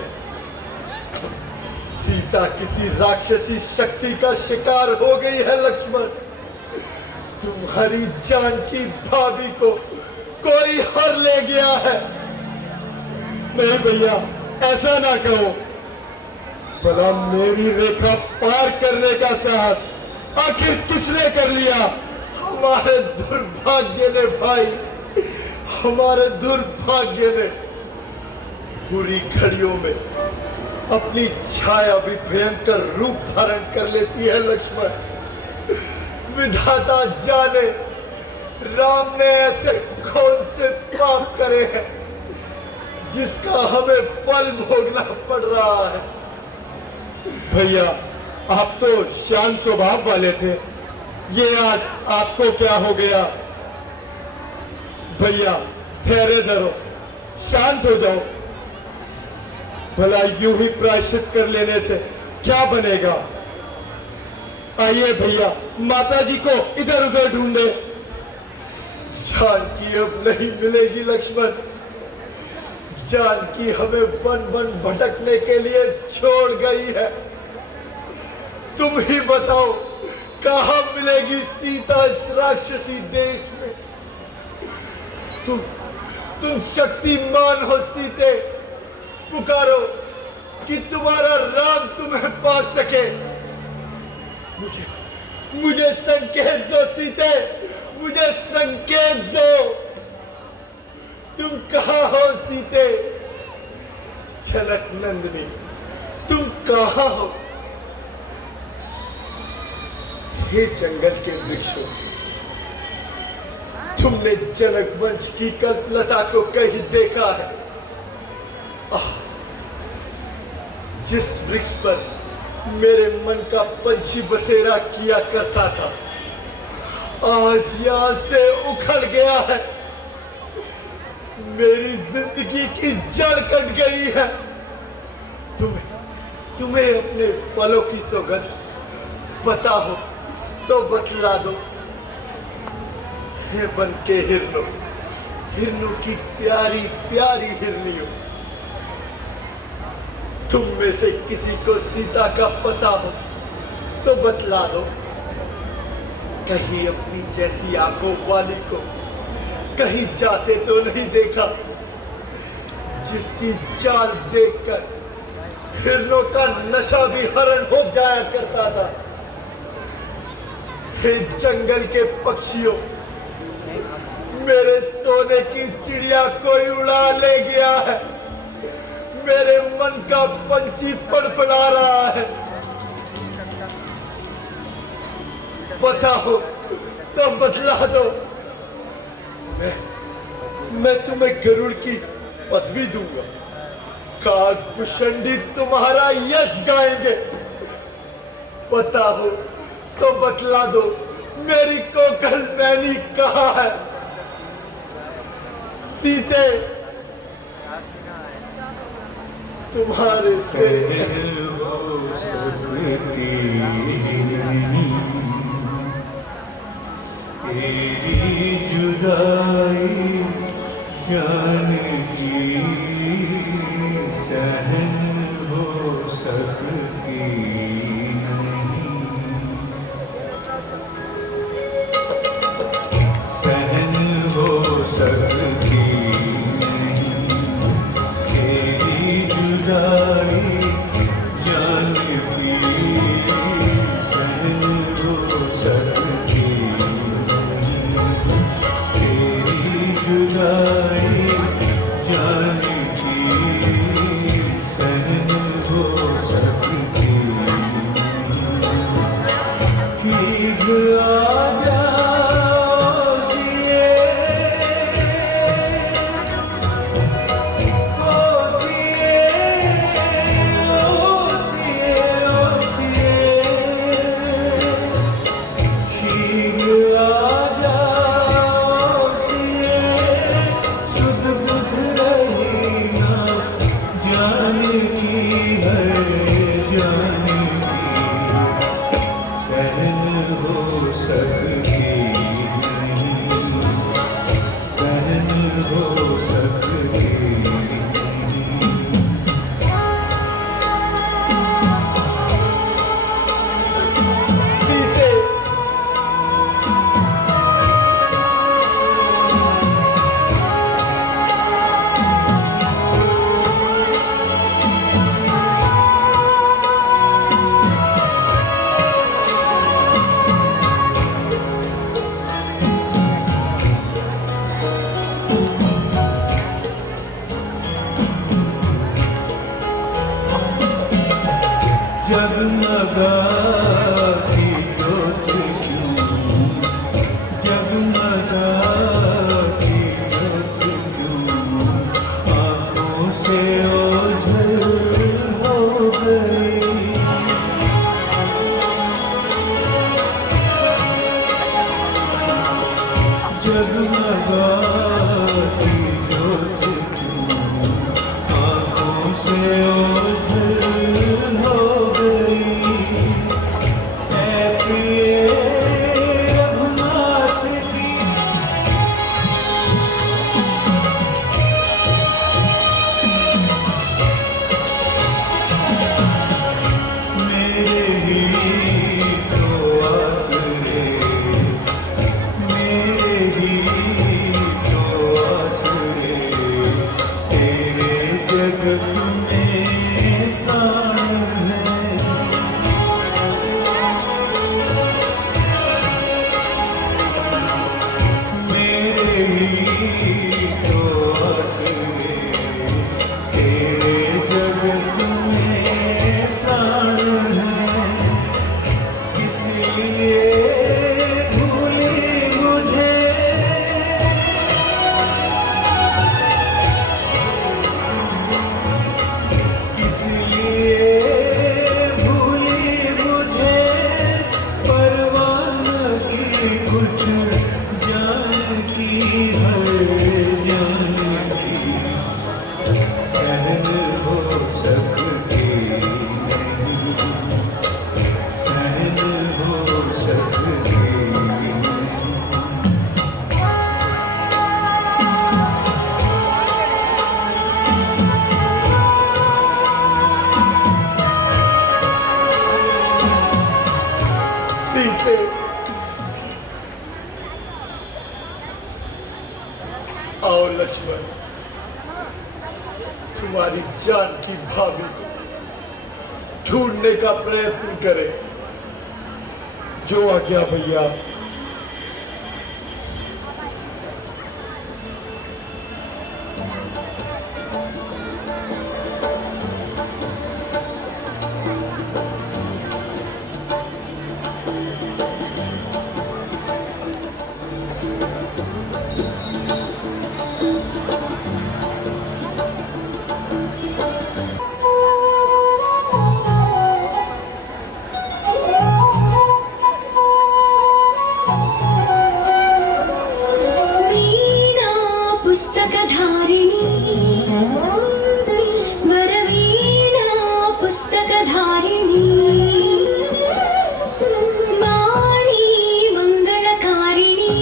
सीता किसी राक्षसी शक्ति का शिकार हो गई है लक्ष्मण। तुम्हारी जान की भाभी को कोई हर ले गया है। नहीं भैया, ऐसा ना कहो। भला मेरी रेखा पार करने का साहस आखिर किसने कर लिया? हमारे दुर्भाग्य ने भाई, हमारे दुर्भाग्य ने। बुरी घड़ियों में अपनी छाया भी भयंकर रूप धारण कर लेती है लक्ष्मण। विधाता जाने राम ने ऐसे कौन से पाप करे हैं जिसका हमें फल भोगना पड़ रहा है। भैया, आप तो शांत स्वभाव वाले थे, ये आज आपको क्या हो गया? भैया ठहरे धरो, शांत हो जाओ। भला यूं ही प्रायश्चित कर लेने से क्या बनेगा? आइए भैया, माता जी को इधर उधर ढूंढे। जानकी अब नहीं मिलेगी लक्ष्मण। जानकी हमें वन वन भटकने के लिए छोड़ गई है। तुम ही बताओ कहां मिलेगी सीता इस राक्षसी देश में। तुम शक्तिमान हो सीते, पुकारो कि तुम्हारा राम तुम्हें पा सके। मुझे संकेत दो सीते, मुझे संकेत दो। तुम कहां हो सीते? जनक नंदिनी, तुम कहां हो? हे जंगल के वृक्षों, तुमने जनक वंश की कल्पलता को कहीं देखा है? जिस वृक्ष पर मेरे मन का पंछी बसेरा किया करता था, आज यहां से उखड़ गया है। मेरी जिंदगी की जड़ कट गई है। तुम्हें अपने पलों की सौगंध पता हो तो बतला दो। हे बन के हिरनों की प्यारी प्यारी हिरनियों, तुम में से किसी को सीता का पता हो तो बतला दो। कहीं अपनी जैसी आंखों वाली को कहीं जाते तो नहीं देखा, जिसकी चाल देखकर हिरनों का नशा भी हरण हो जाया करता था। हे जंगल के पक्षियों, मेरे सोने की चिड़िया कोई उड़ा ले गया है। मेरे मन का पंछी फड़फड़ा रहा है। पता हो तो बतला दो। मैं तुम्हें गरुड़ की पदवी दूंगा। काकभूषणी तुम्हारा यश गाएंगे। पता हो तो बतला दो, मेरी कोकल मैनी कहाँ है? सीते, तुम्हारे से तेरी जुदाई जानकी सहन हो सकती नहीं, सहन हो सकती नहीं। तेरी जुदाई जानकी सहन हो सकती नहीं। जुदाई जानकी सहन हो सकती नहीं। आ जाओ जिए, ओ जिए, ओ जिए, ओ जिए। आ जाओ सुध बुध रही ना जानकी है, जानकी सहन हो सकती नहीं, सहन हो सकती नहीं। सीते, जगमगाती ज्योत क्यों, जगमगाती ज्योत क्यों आंखों से ओझल हो गई। जगमगाती ज्योत क्यों आंखों से ओझल हो गई। ऐ प्रिय रघुनाथ की यही तो असली तेरे जगत में प्राण है, इसलिए भूली मुझे, इसलिए भूली मुझे परवान की कुछ जान की हर जान की सहन हो सकती नहीं, सहन हो सकती नहीं। सीते, आओ लक्ष्मण, तुम्हारी जान की भाभी को ढूंढने का प्रयत्न करें। जो आज्ञा भैया। वीणा पुस्तकधारिणी, वरवीणा पुस्तकधारिणी, वाणी मङ्गलकारिणी,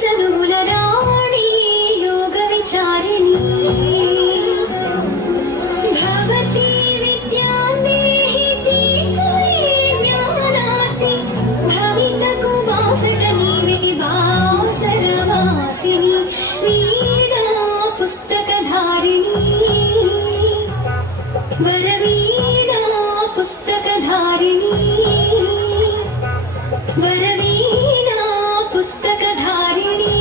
चदुलराणी योगविचारिणी, भवती विद्यादेहि तीर्थे ज्ञानार्थे, भवितकुवासटनी विवासरवासिनी, वीणा पुस्तकधारिणी, वरवीणा पुस्तकधारिणी, वरवीणा पुस्तकधारिणी।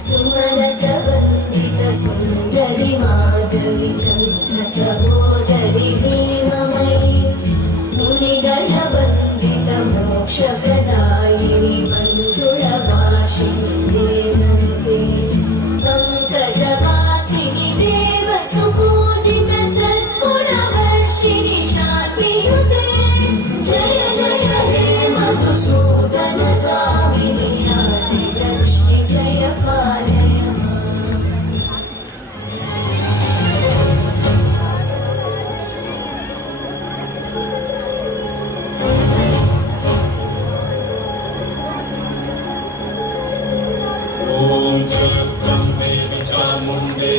सुमनसवन्दित सुन्दरि माधवी चन्द्र सहोदरि हेममयि, मुनिगणवन्दित मोक्षप्रदायिनि मञ्जुळभाषिणि वेदन्ते, पङ्कजवासिनि देवसुपूजित सद्गुणवर्षिणि शान्तियुते, जय जय हे मधुसूदन कामिनि आदिलक्ष्मि जय पालय माम्। ओम जय ब्रह्मे चामुंडे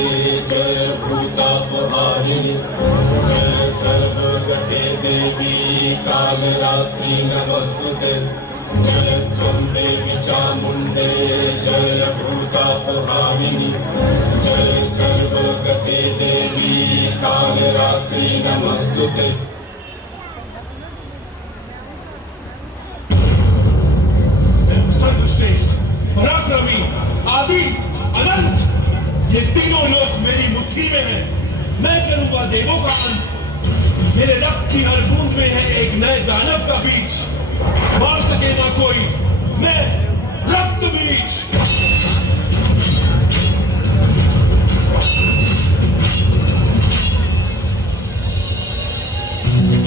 जय भूतापहारिणि जय सर्वगते देवी कालरात्रि नमस्तुते। जय ब्रह्मे चामुंडे जय भूतापहारिणि जय सर्वगते देवी कालरात्रि नमस्तुते। सर्वश्रेष्ठ, पराक्रमी, आदि, अनंत, ये तीनों लोग मेरी मुट्ठी में हैं। मैं करूंगा देवों का अंत। मेरे रक्त की हर बूंद में है एक नए दानव का बीज। मार सके ना कोई, मैं रक्त बीज।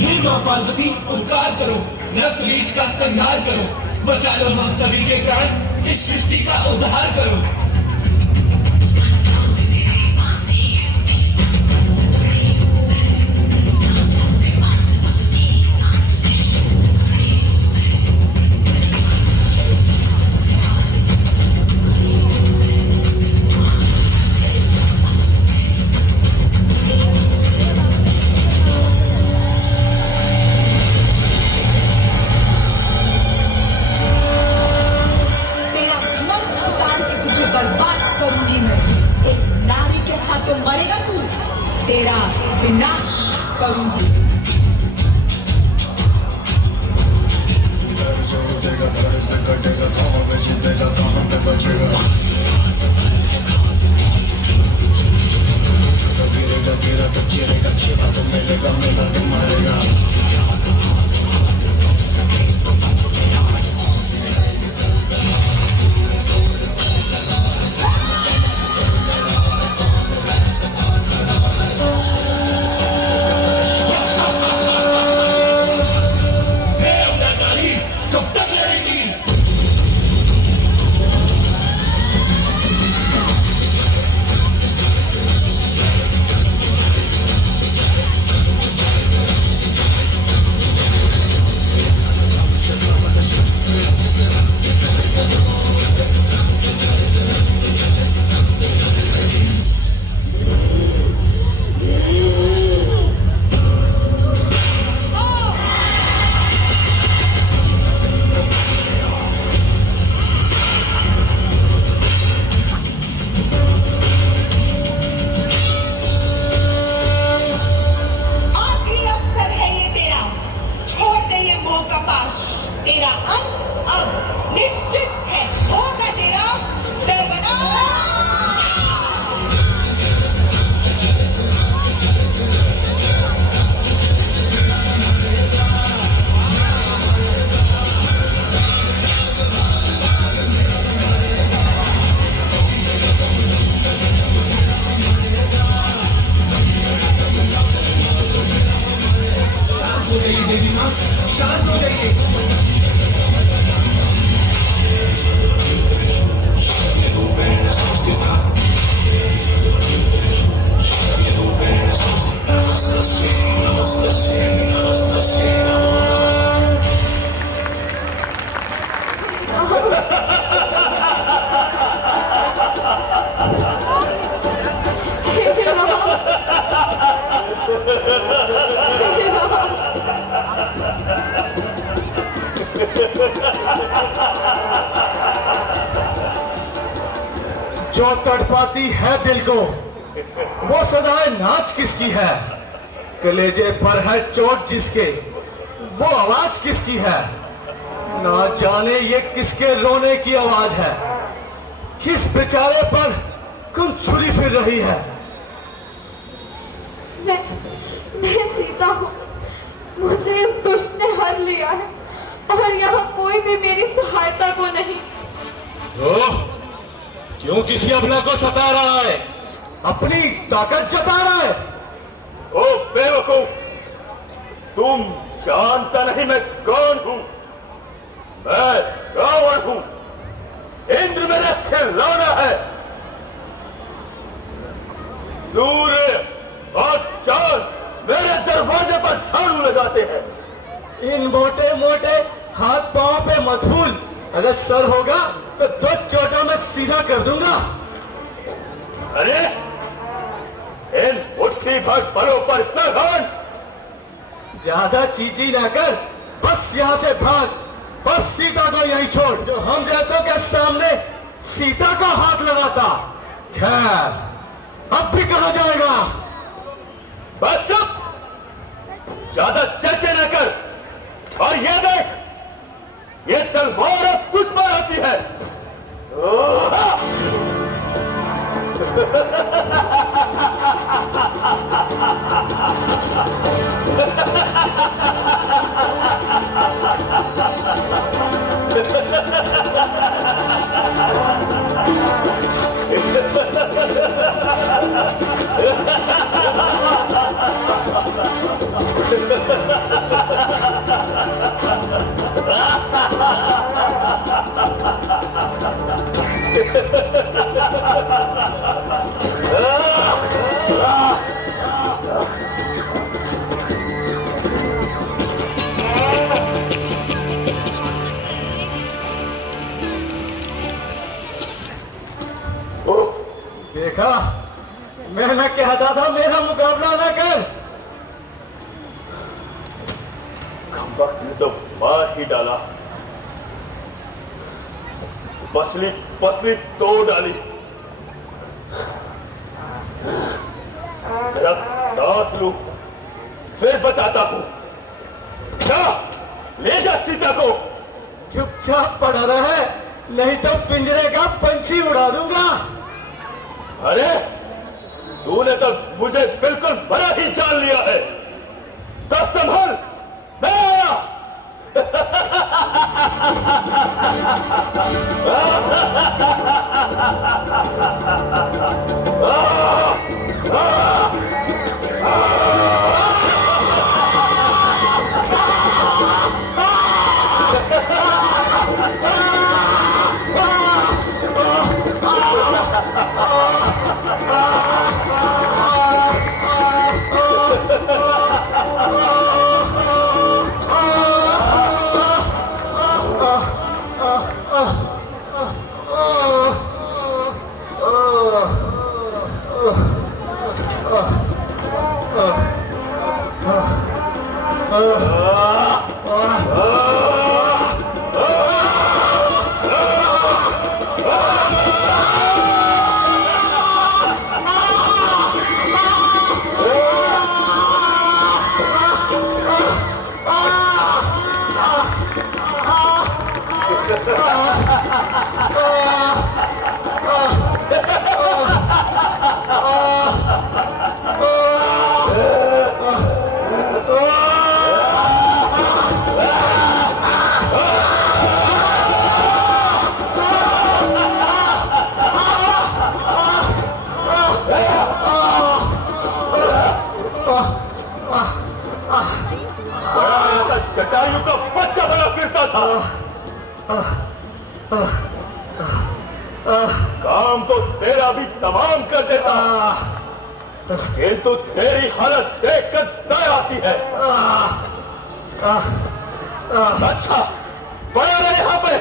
हे मां पार्वती, उपकार करो, रक्त बीज का संहार करो, बचा लो हम सभी के प्राण, इस सृष्टि का उद्धार करो। हे अवतारधारी, कब तक लड़ेगी? आखिरी अवसर है ये तेरा, छोड़ दे ये मोह का पाश। तेरा अंत अब निश्चित है, होगा तेरा सर्वनाश। शांत हो जाइए देवी माँ, शांत हो जाइए। हे राम, हे राम। जो तड़पाती है दिल को वो सदाए नाच किसकी है? कलेजे पर है चोट जिसके वो आवाज किसकी है? ना जाने ये किसके रोने की आवाज है, किस बेचारे पर कौन छुरी फिर रही है? मैं सीता हूँ, मुझे इस दुष्ट ने हर लिया है और यहाँ कोई भी मेरी सहायता को नहीं। ओह, क्यों किसी अबला को सता रहा है? अपनी ताकत जता रहा है? ओ बेवकूफ, तुम जानता नहीं मैं कौन हूं? मैं रावण हूं, इंद्र मेरा खिलौना है। सूर्य और चांद मेरे दरवाजे पर झाड़ू लगाते हैं। इन मोटे मोटे हाथ पांव पे मत फूल, अगर सर होगा तो 2 चोटों में सीधा कर दूंगा। अरे इन मुट्ठी भर बलों पर इतना घमंड? ज्यादा चीची ना कर, बस यहाँ से भाग और सीता को यहीं छोड़, जो हम जैसों के सामने सीता को हाथ लगाता। खैर, अब भी कहा जाएगा। बस चुप, ज्यादा चर्चा न कर। और ये देख, ये तलवार अब तुझ पर आती है। देखा, मैं न कहता था मेरा मुकाबला न कर। कम वक्त ने तो मार ही डाला, पसली पसली तोड़ डाली। जरा सांस लूं, फिर बताता हूं। जा, ले जा सीता को। चुपचाप पड़ा रहे, नहीं तो पिंजरे का पंछी उड़ा दूंगा। अरे तूने तो मुझे बिल्कुल बड़ा ही जान लिया है। तो संभल, मैं आया। जटायु का बच्चा बना फिरता था। काम तो तेरा भी तमाम कर देता, किंतु तेरी हालत देखकर दया आती है। अच्छा बना रहे यहाँ पे।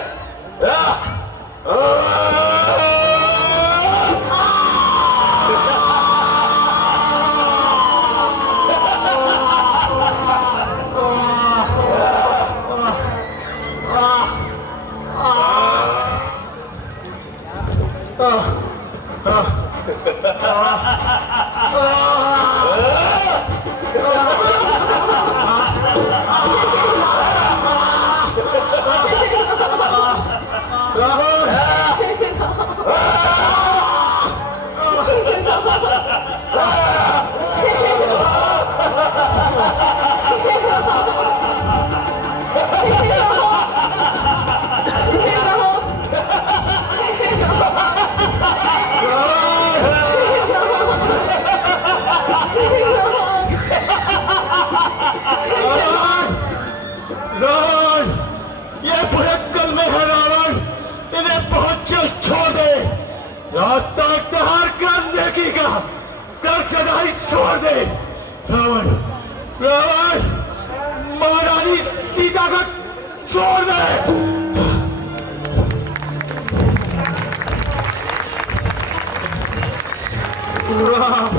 रावण, ये भुरक्कल में है रावण, इन्हें बहुत जल्द छोड़ दे। रास्ता इख्तियार कर नेकी का, कर सदाई छोड़ दे। रावण, रावण, महारानी सीता को छोड़ दे। राम,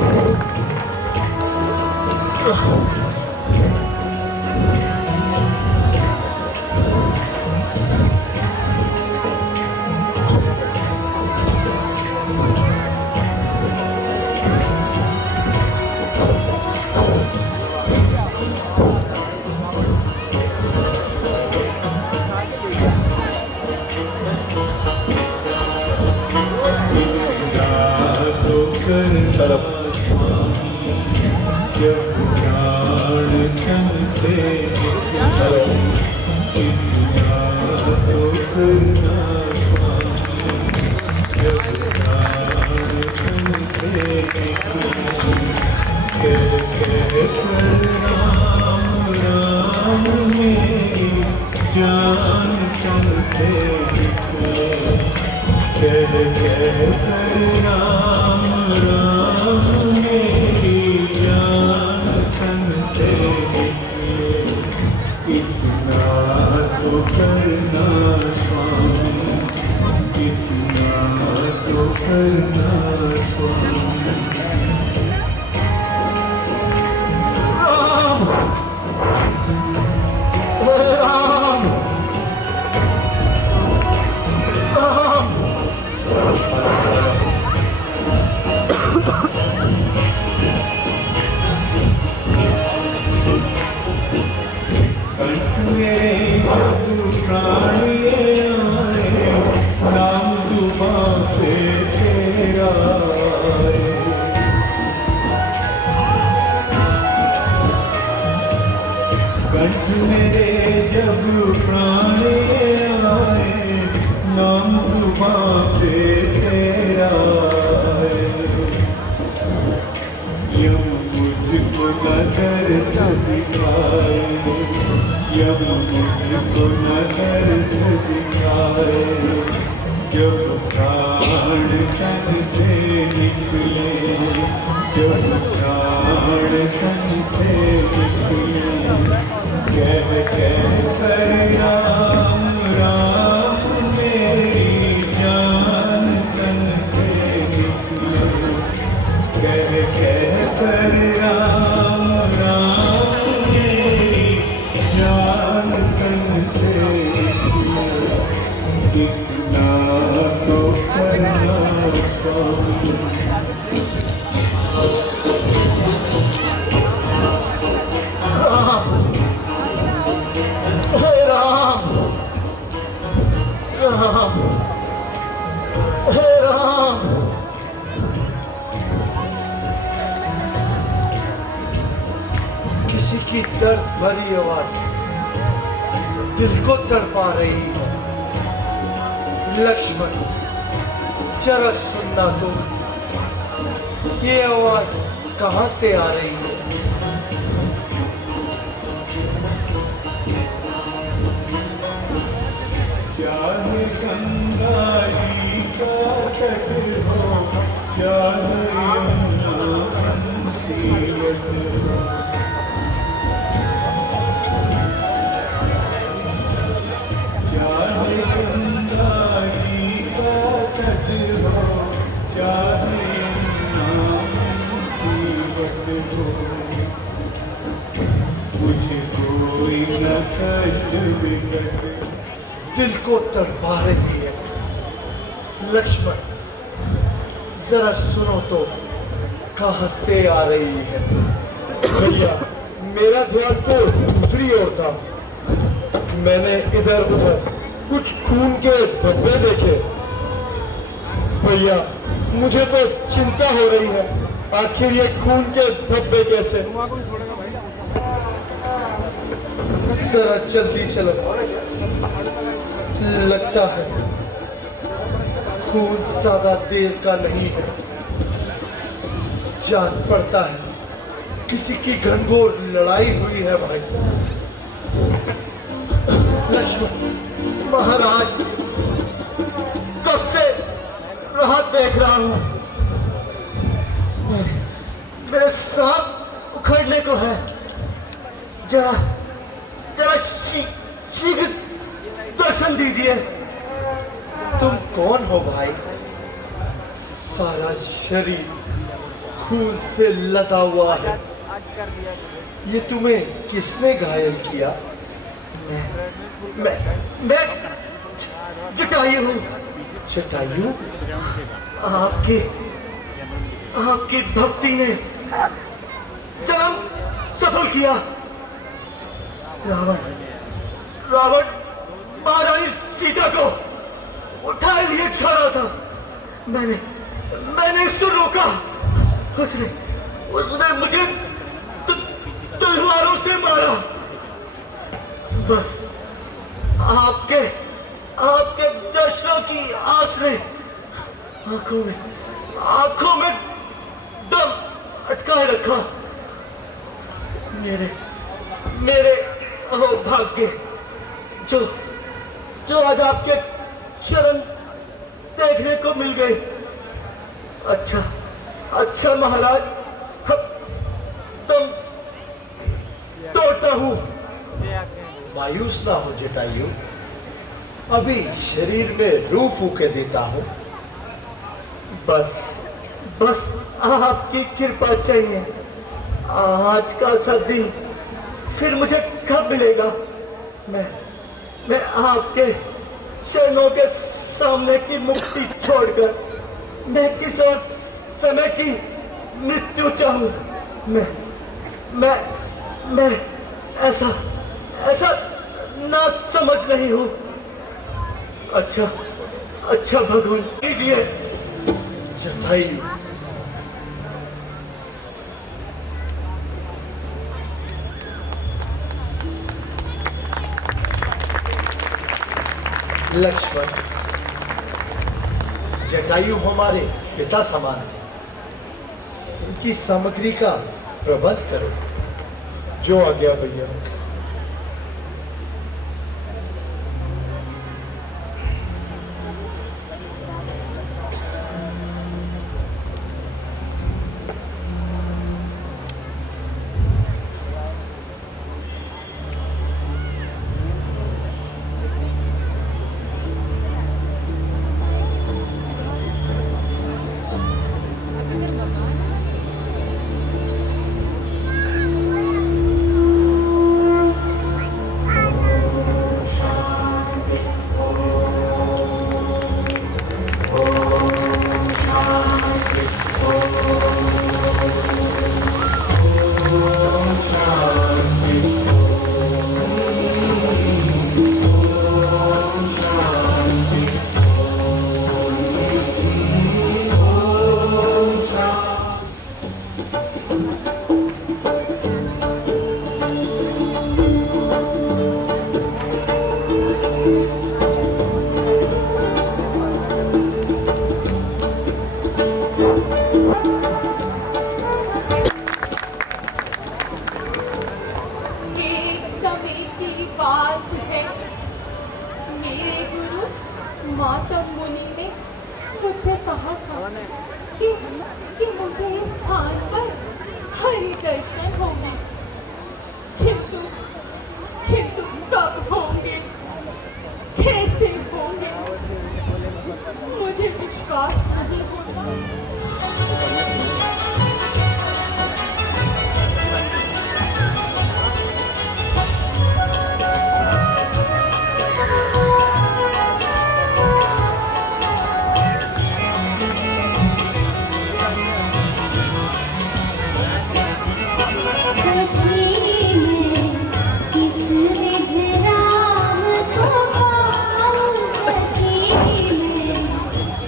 जब प्राण ये आए, नाम जुबां पे तेरा आए। कंठ मेरे जब प्राण ये आए, नाम जुबां पे तेरा आए। यम मुझको नजर से दिखाए, यम मुझको नजर से दिखाए। जब प्राण तन से निकले, जब प्राण तन से निकले, कह कर राम राम मेरी जान तन से निकले। कह कर राम राम मेरी जान तन से निकले। इतना तो करना स्वामी। राम राम हे राम। किसी की दर्द भरी आवाज दिल को तड़पा रही है। लक्ष्मण जरा सुनना तो, ये आवाज कहां से आ रही है? चाहे गंगा जी का तट हो, चाहे यमुना पंचीवत हो। चाहे गंगा जी का तट हो, चाहे यमुना पंचीवत हो। मुझे कोई न कष्ट विकट दिल को तड़पा रही है। लक्ष्मण जरा सुनो तो, कहां से आ रही है? भैया मेरा ध्यान तो दूसरी ओर था। मैंने इधर उधर कुछ खून के धब्बे देखे। भैया मुझे तो चिंता हो रही है, आखिर ये खून के धब्बे कैसे? जरा जल्दी चलो, लगता है खून ज्यादा देर का नहीं है। जान पड़ता है किसी की घनघोर लड़ाई हुई है भाई। लक्ष्मण महाराज, कब से राह देख रहा हूं। मेरे सांप उखड़ने को है। जरा जरा शीघ्र दर्शन दीजिए। तुम कौन हो भाई? सारा शरीर खून से लदा हुआ है। ये तुम्हें किसने घायल किया? मैं जटायु हूँ। जटायु? आपकी भक्ति ने जन्म सफल किया। रावण महारानी सीता को उठाए लिए जा रहा था। मैंने उससे रोका। उसने मुझे तलवारों से मारा। बस आपके दर्शनों की आस ने आंखों में दम अटकाए रखा। मेरे अहोभाग्य जो आज आपके शरण देखने को मिल गए। अच्छा महाराज, तुम तोड़ता हूं। मायूस ना हो जटायु, अभी शरीर में रूह फूके देता हूं। बस आपकी कृपा चाहिए। आज का सा दिन फिर मुझे कब मिलेगा? मैं आपके चरणों के सामने की मुक्ति छोड़कर मैं किस और समय की मृत्यु चाहूं। मैं ऐसा ना समझ नहीं हूं। अच्छा अच्छा भगवान कीजिए। जटायु लक्ष्मण, जटायु हमारे पिता समान थे। इनकी सामग्री का प्रबंध करो। जो आज्ञा भैया। गौतम मुनि ने मुझसे कहा था कि मुझे इस स्थान पर हरि दर्शन होगा, किंतु कब होंगे, कैसे होंगे, मुझे विश्वास नहीं होता।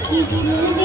किस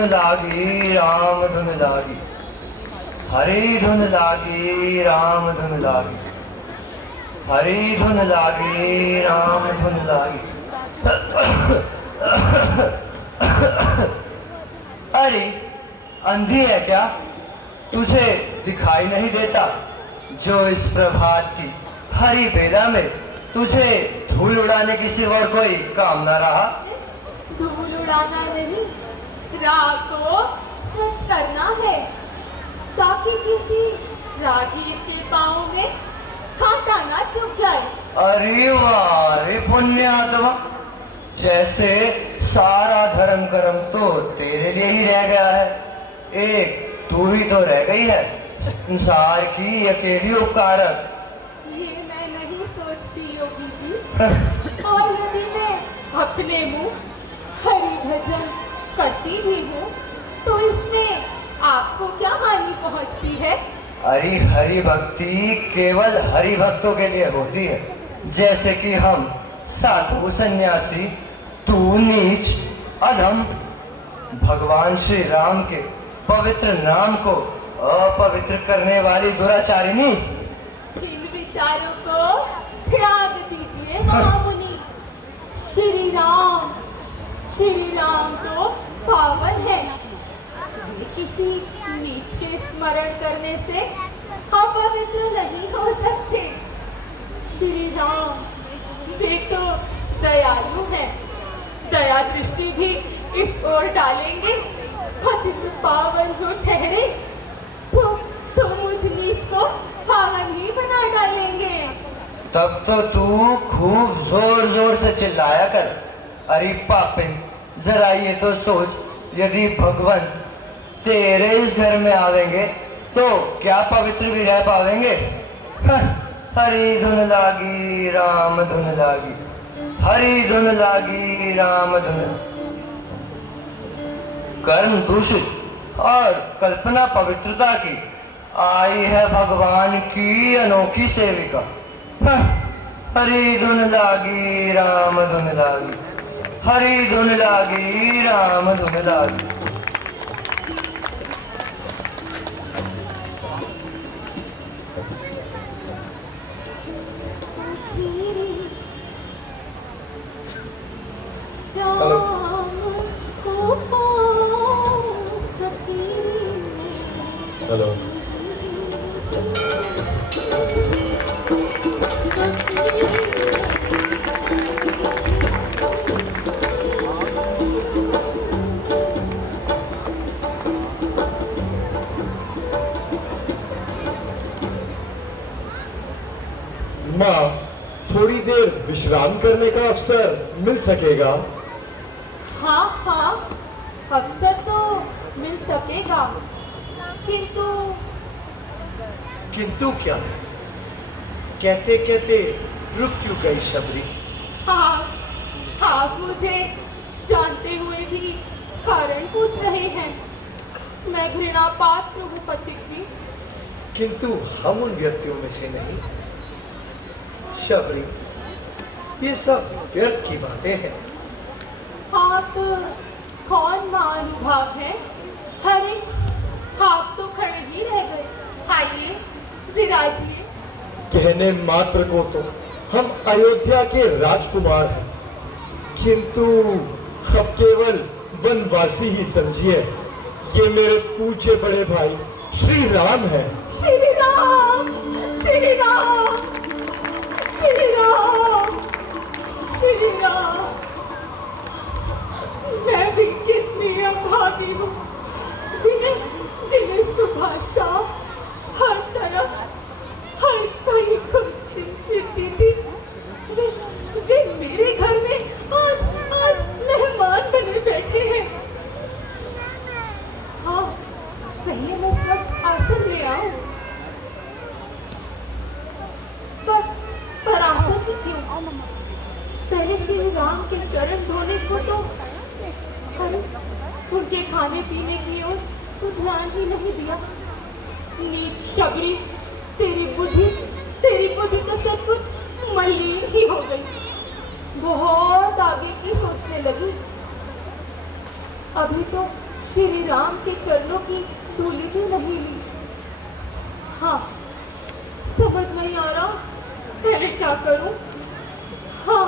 धुन लागी राम धुन लागी, हरी धुन लागी राम धुन लागी, हरी धुन लागी राम धुन लागी। अरे अंधी है क्या, तुझे दिखाई नहीं देता जो इस प्रभात की हरी बेला में तुझे धूल उड़ाने की सिवा और कोई काम ना रहा? धूल उड़ाना नहीं, राग को सच करना है ताकि किसी रागीर के पाँव में कांटा ना चुभ जाए। अरे वाह रे पुण्यात्मा, जैसे सारा धर्म कर्म तो तेरे लिए ही रह गया है, एक तू ही तो रह गई है संसार की अकेली उपकारक। ये मैं नहीं सोचती योगी जी। और यदि मैं अपने मुंह हरि भजन करती भी हूँ तो इसमें आपको क्या हानि पहुँचती है? अरे हरि भक्ति केवल हरि भक्तों के लिए होती है, जैसे कि हम साधु सन्यासी, तू नीच अधम, भगवान श्री राम के पवित्र नाम को अपवित्र करने वाली दुराचारिणी। इन विचारों को त्याग दीजिए महामुनि। श्री राम तो पावन है, किसी नीच के स्मरण करने से अपवित्र नहीं हो सकते। श्री राम वे तो दयालु हैं, दया दृष्टि भी इस ओर डालेंगे, पतित पावन जो ठहरे तो मुझ नीच को पावन ही बना डालेंगे। तब तो तू खूब जोर जोर से चिल्लाया कर। अरे पापिन, जरा ये तो सोच, यदि भगवान तेरे इस घर में आवेंगे तो क्या पवित्र भी रह पावेंगे? हरी धुन लागी राम धुन लागी, हरी धुन लागी राम धुन। कर्म दूषित और कल्पना पवित्रता की आई है भगवान की अनोखी सेविका। हरी धुन लागी राम धुन लागी, हरी धुन लागी राम धुन लागी। हेलो माँ, थोड़ी देर विश्राम करने का अवसर मिल सकेगा? हाँ, अवसर तो मिल सकेगा, किंतु क्या? कहते कहते रुक क्यों गई शबरी? हाँ, आप मुझे जानते हुए भी कारण पूछ रहे हैं। मैं घृणा पात्र हूँ पथिक जी। किंतु हम उन व्यक्तियों में से नहीं। शबरी, ये सब व्यर्थ की बातें हैं। आप कौन महानुभाव है? अरे आप तो खड़े ही रह गए। आइए विराजिए। कहने मात्र को तो हम अयोध्या के राजकुमार हैं, किंतु अब केवल वनवासी ही समझिए। ये मेरे पूछे बड़े भाई श्री राम है। श्री राम, श्री राम, श्री राम, श्री राम। मैं भी कितनी अभागी हूँ जिन्हें सुबह शाम हर तरफ हर कहीं खोजती फिरती थी। वे मेरे घर में आज मेहमान बने बैठे हैं। हाँ, कहिए मैं इस वक्त आसन ले आऊं। पर आसन ही क्यों? पहले श्री राम के चरण धोने को तो उनके खाने पीने की ओर तो ध्यान ही नहीं दिया। नीच शबरी, तेरी बुद्धि तो सब कुछ मलिन ही हो गई। बहुत आगे की सोचने लगी। अभी तो श्री राम के चरणों की धूली भी नहीं ली। हाँ, समझ नहीं आ रहा पहले क्या करूं। हाँ,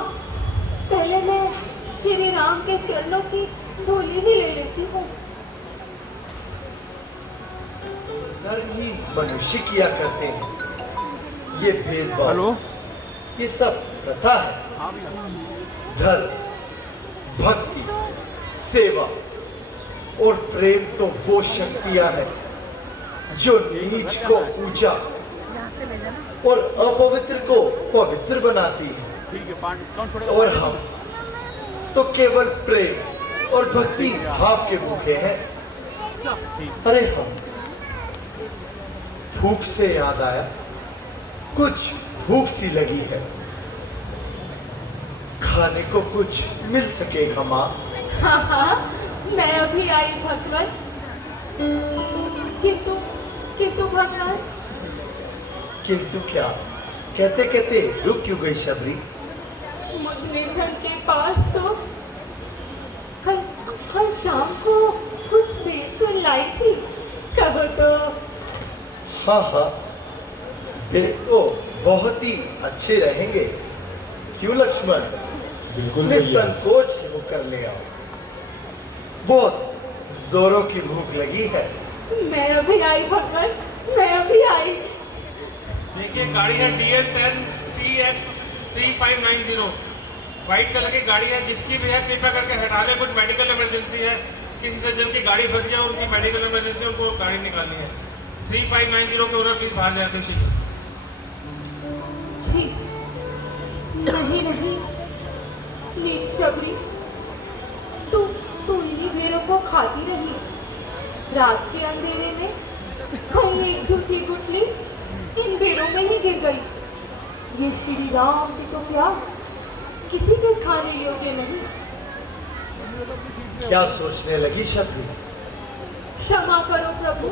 पहले मैं श्री राम के चरणों की धूली ही ले लेती हूँ। धर्महीन मनुष्य किया करते हैं ये भेदभाव, ये सब प्रथा है। धर्म, भक्ति, सेवा और प्रेम तो वो शक्तियां हैं जो नीच को ऊंचा और अपवित्र को पवित्र बनाती है। और हम तो केवल प्रेम और भक्ति भाव के भूखे हैं। अरे हम भूख से याद आया, कुछ भूख सी लगी है, खाने को कुछ मिल सकेगा माँ? हाँ हाँ, मैं अभी आई भगवान। किंतु भगवान। किंतु क्या? कहते कहते रुक क्यों गई शबरी? मुझ निर्धन के पास तो कल शाम को कुछ बेच चुन लाई थी, कहो तो। हाँ हाँ, देखो बहुत ही अच्छे रहेंगे। क्यों लक्ष्मण? निसंकोच होकर ले आओ, बहुत जोरों की भूख लगी है। मैं अभी आई भगवान, मैं अभी आई। देखिए गाड़ी है DL10 CX 3590, व्हाइट कलर की गाड़ी है। जिसकी भी है कृपया करके हटा ले, कुछ मेडिकल इमरजेंसी है। किसी सज्जन की गाड़ी फंस गया, उनकी मेडिकल इमरजेंसी, उनको गाड़ी निकालनी है। 3590 के ओनर प्लीज बाहर जाते उसी। नहीं नीच शबरी, तू इन्हीं भेड़ों को खाती रही। रात के अंधेरे में कहीं एक झूठी गुठली इन भेड़ों में ही गिर गई। ये श्री राम की तो क्या किसी के खाने योग्य नहीं। क्या सोचने लगी शबरी? क्षमा करो प्रभु,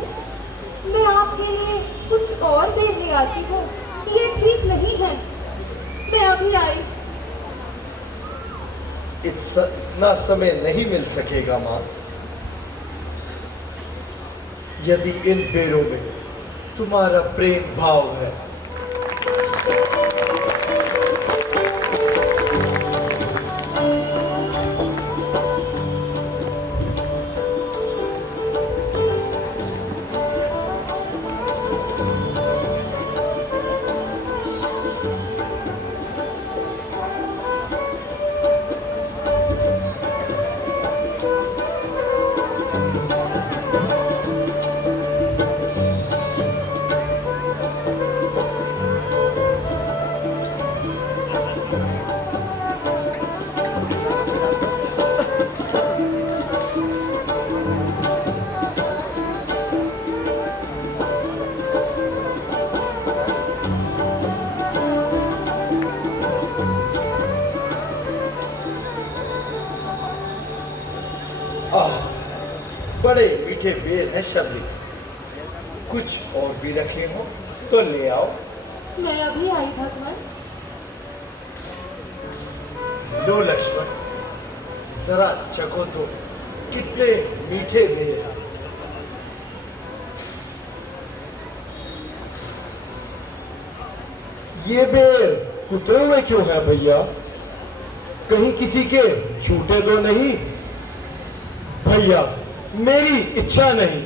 मैं आपके लिए कुछ और देने आती हूँ। ये ठीक नहीं है। मैं अभी आई। इतना समय नहीं मिल सकेगा माँ। यदि इन बेरों में तुम्हारा प्रेम भाव है बड़े मीठे बेर है शबरी। कुछ और भी रखे हो तो ले आओ। मैं अभी आई भगवान। लो लक्ष्मण, जरा चखो तो कितने मीठे बेर हैं। ये बेर कुतरे हुए क्यों है भैया? कहीं किसी के छूटे तो नहीं? भैया मेरी इच्छा नहीं,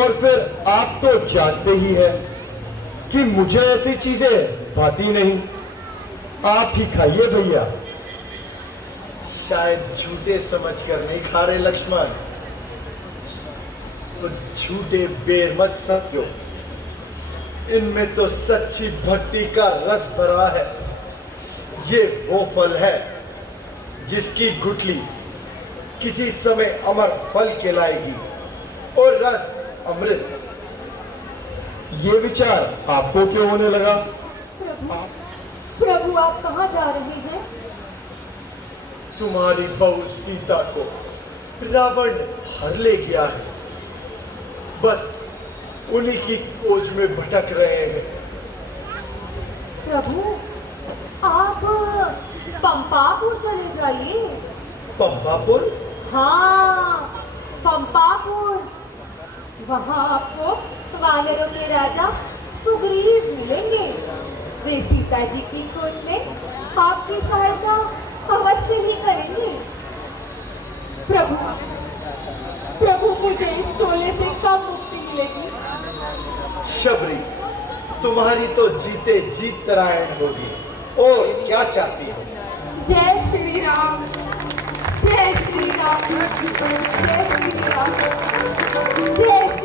और फिर आप तो जानते ही है कि मुझे ऐसी चीजें भाती नहीं। आप ही खाइए भैया। शायद झूठे समझकर नहीं खा रहे लक्ष्मण, तो झूठे बेर मत समझो। इनमें तो सच्ची भक्ति का रस भरा है। ये वो फल है जिसकी गुठली किसी समय अमर फल कहलाएगी और रस अमृत। ये विचार आपको क्यों होने लगा? प्रभु आप कहाँ जा रहे हैं? तुम्हारी बहू सीता को रावण हर ले गया है। बस उन्हीं की खोज में भटक रहे हैं। प्रभु आप पंपापुर चले जाइए। पंपापुर? हाँ, पंपापुर। वहाँ आपको वानरों के राजा सुग्रीव मिलेंगे। वे सीता जी की खोज में आपकी सहायता अवश्य ही करेंगे। प्रभु, प्रभु मुझे इस चोले से कब मुक्ति मिलेगी? शबरी, तुम्हारी तो जीते जीत तरायण होगी। और क्या चाहती हो? जय श्री राम, जय श्री राम, जय श्री राम, जय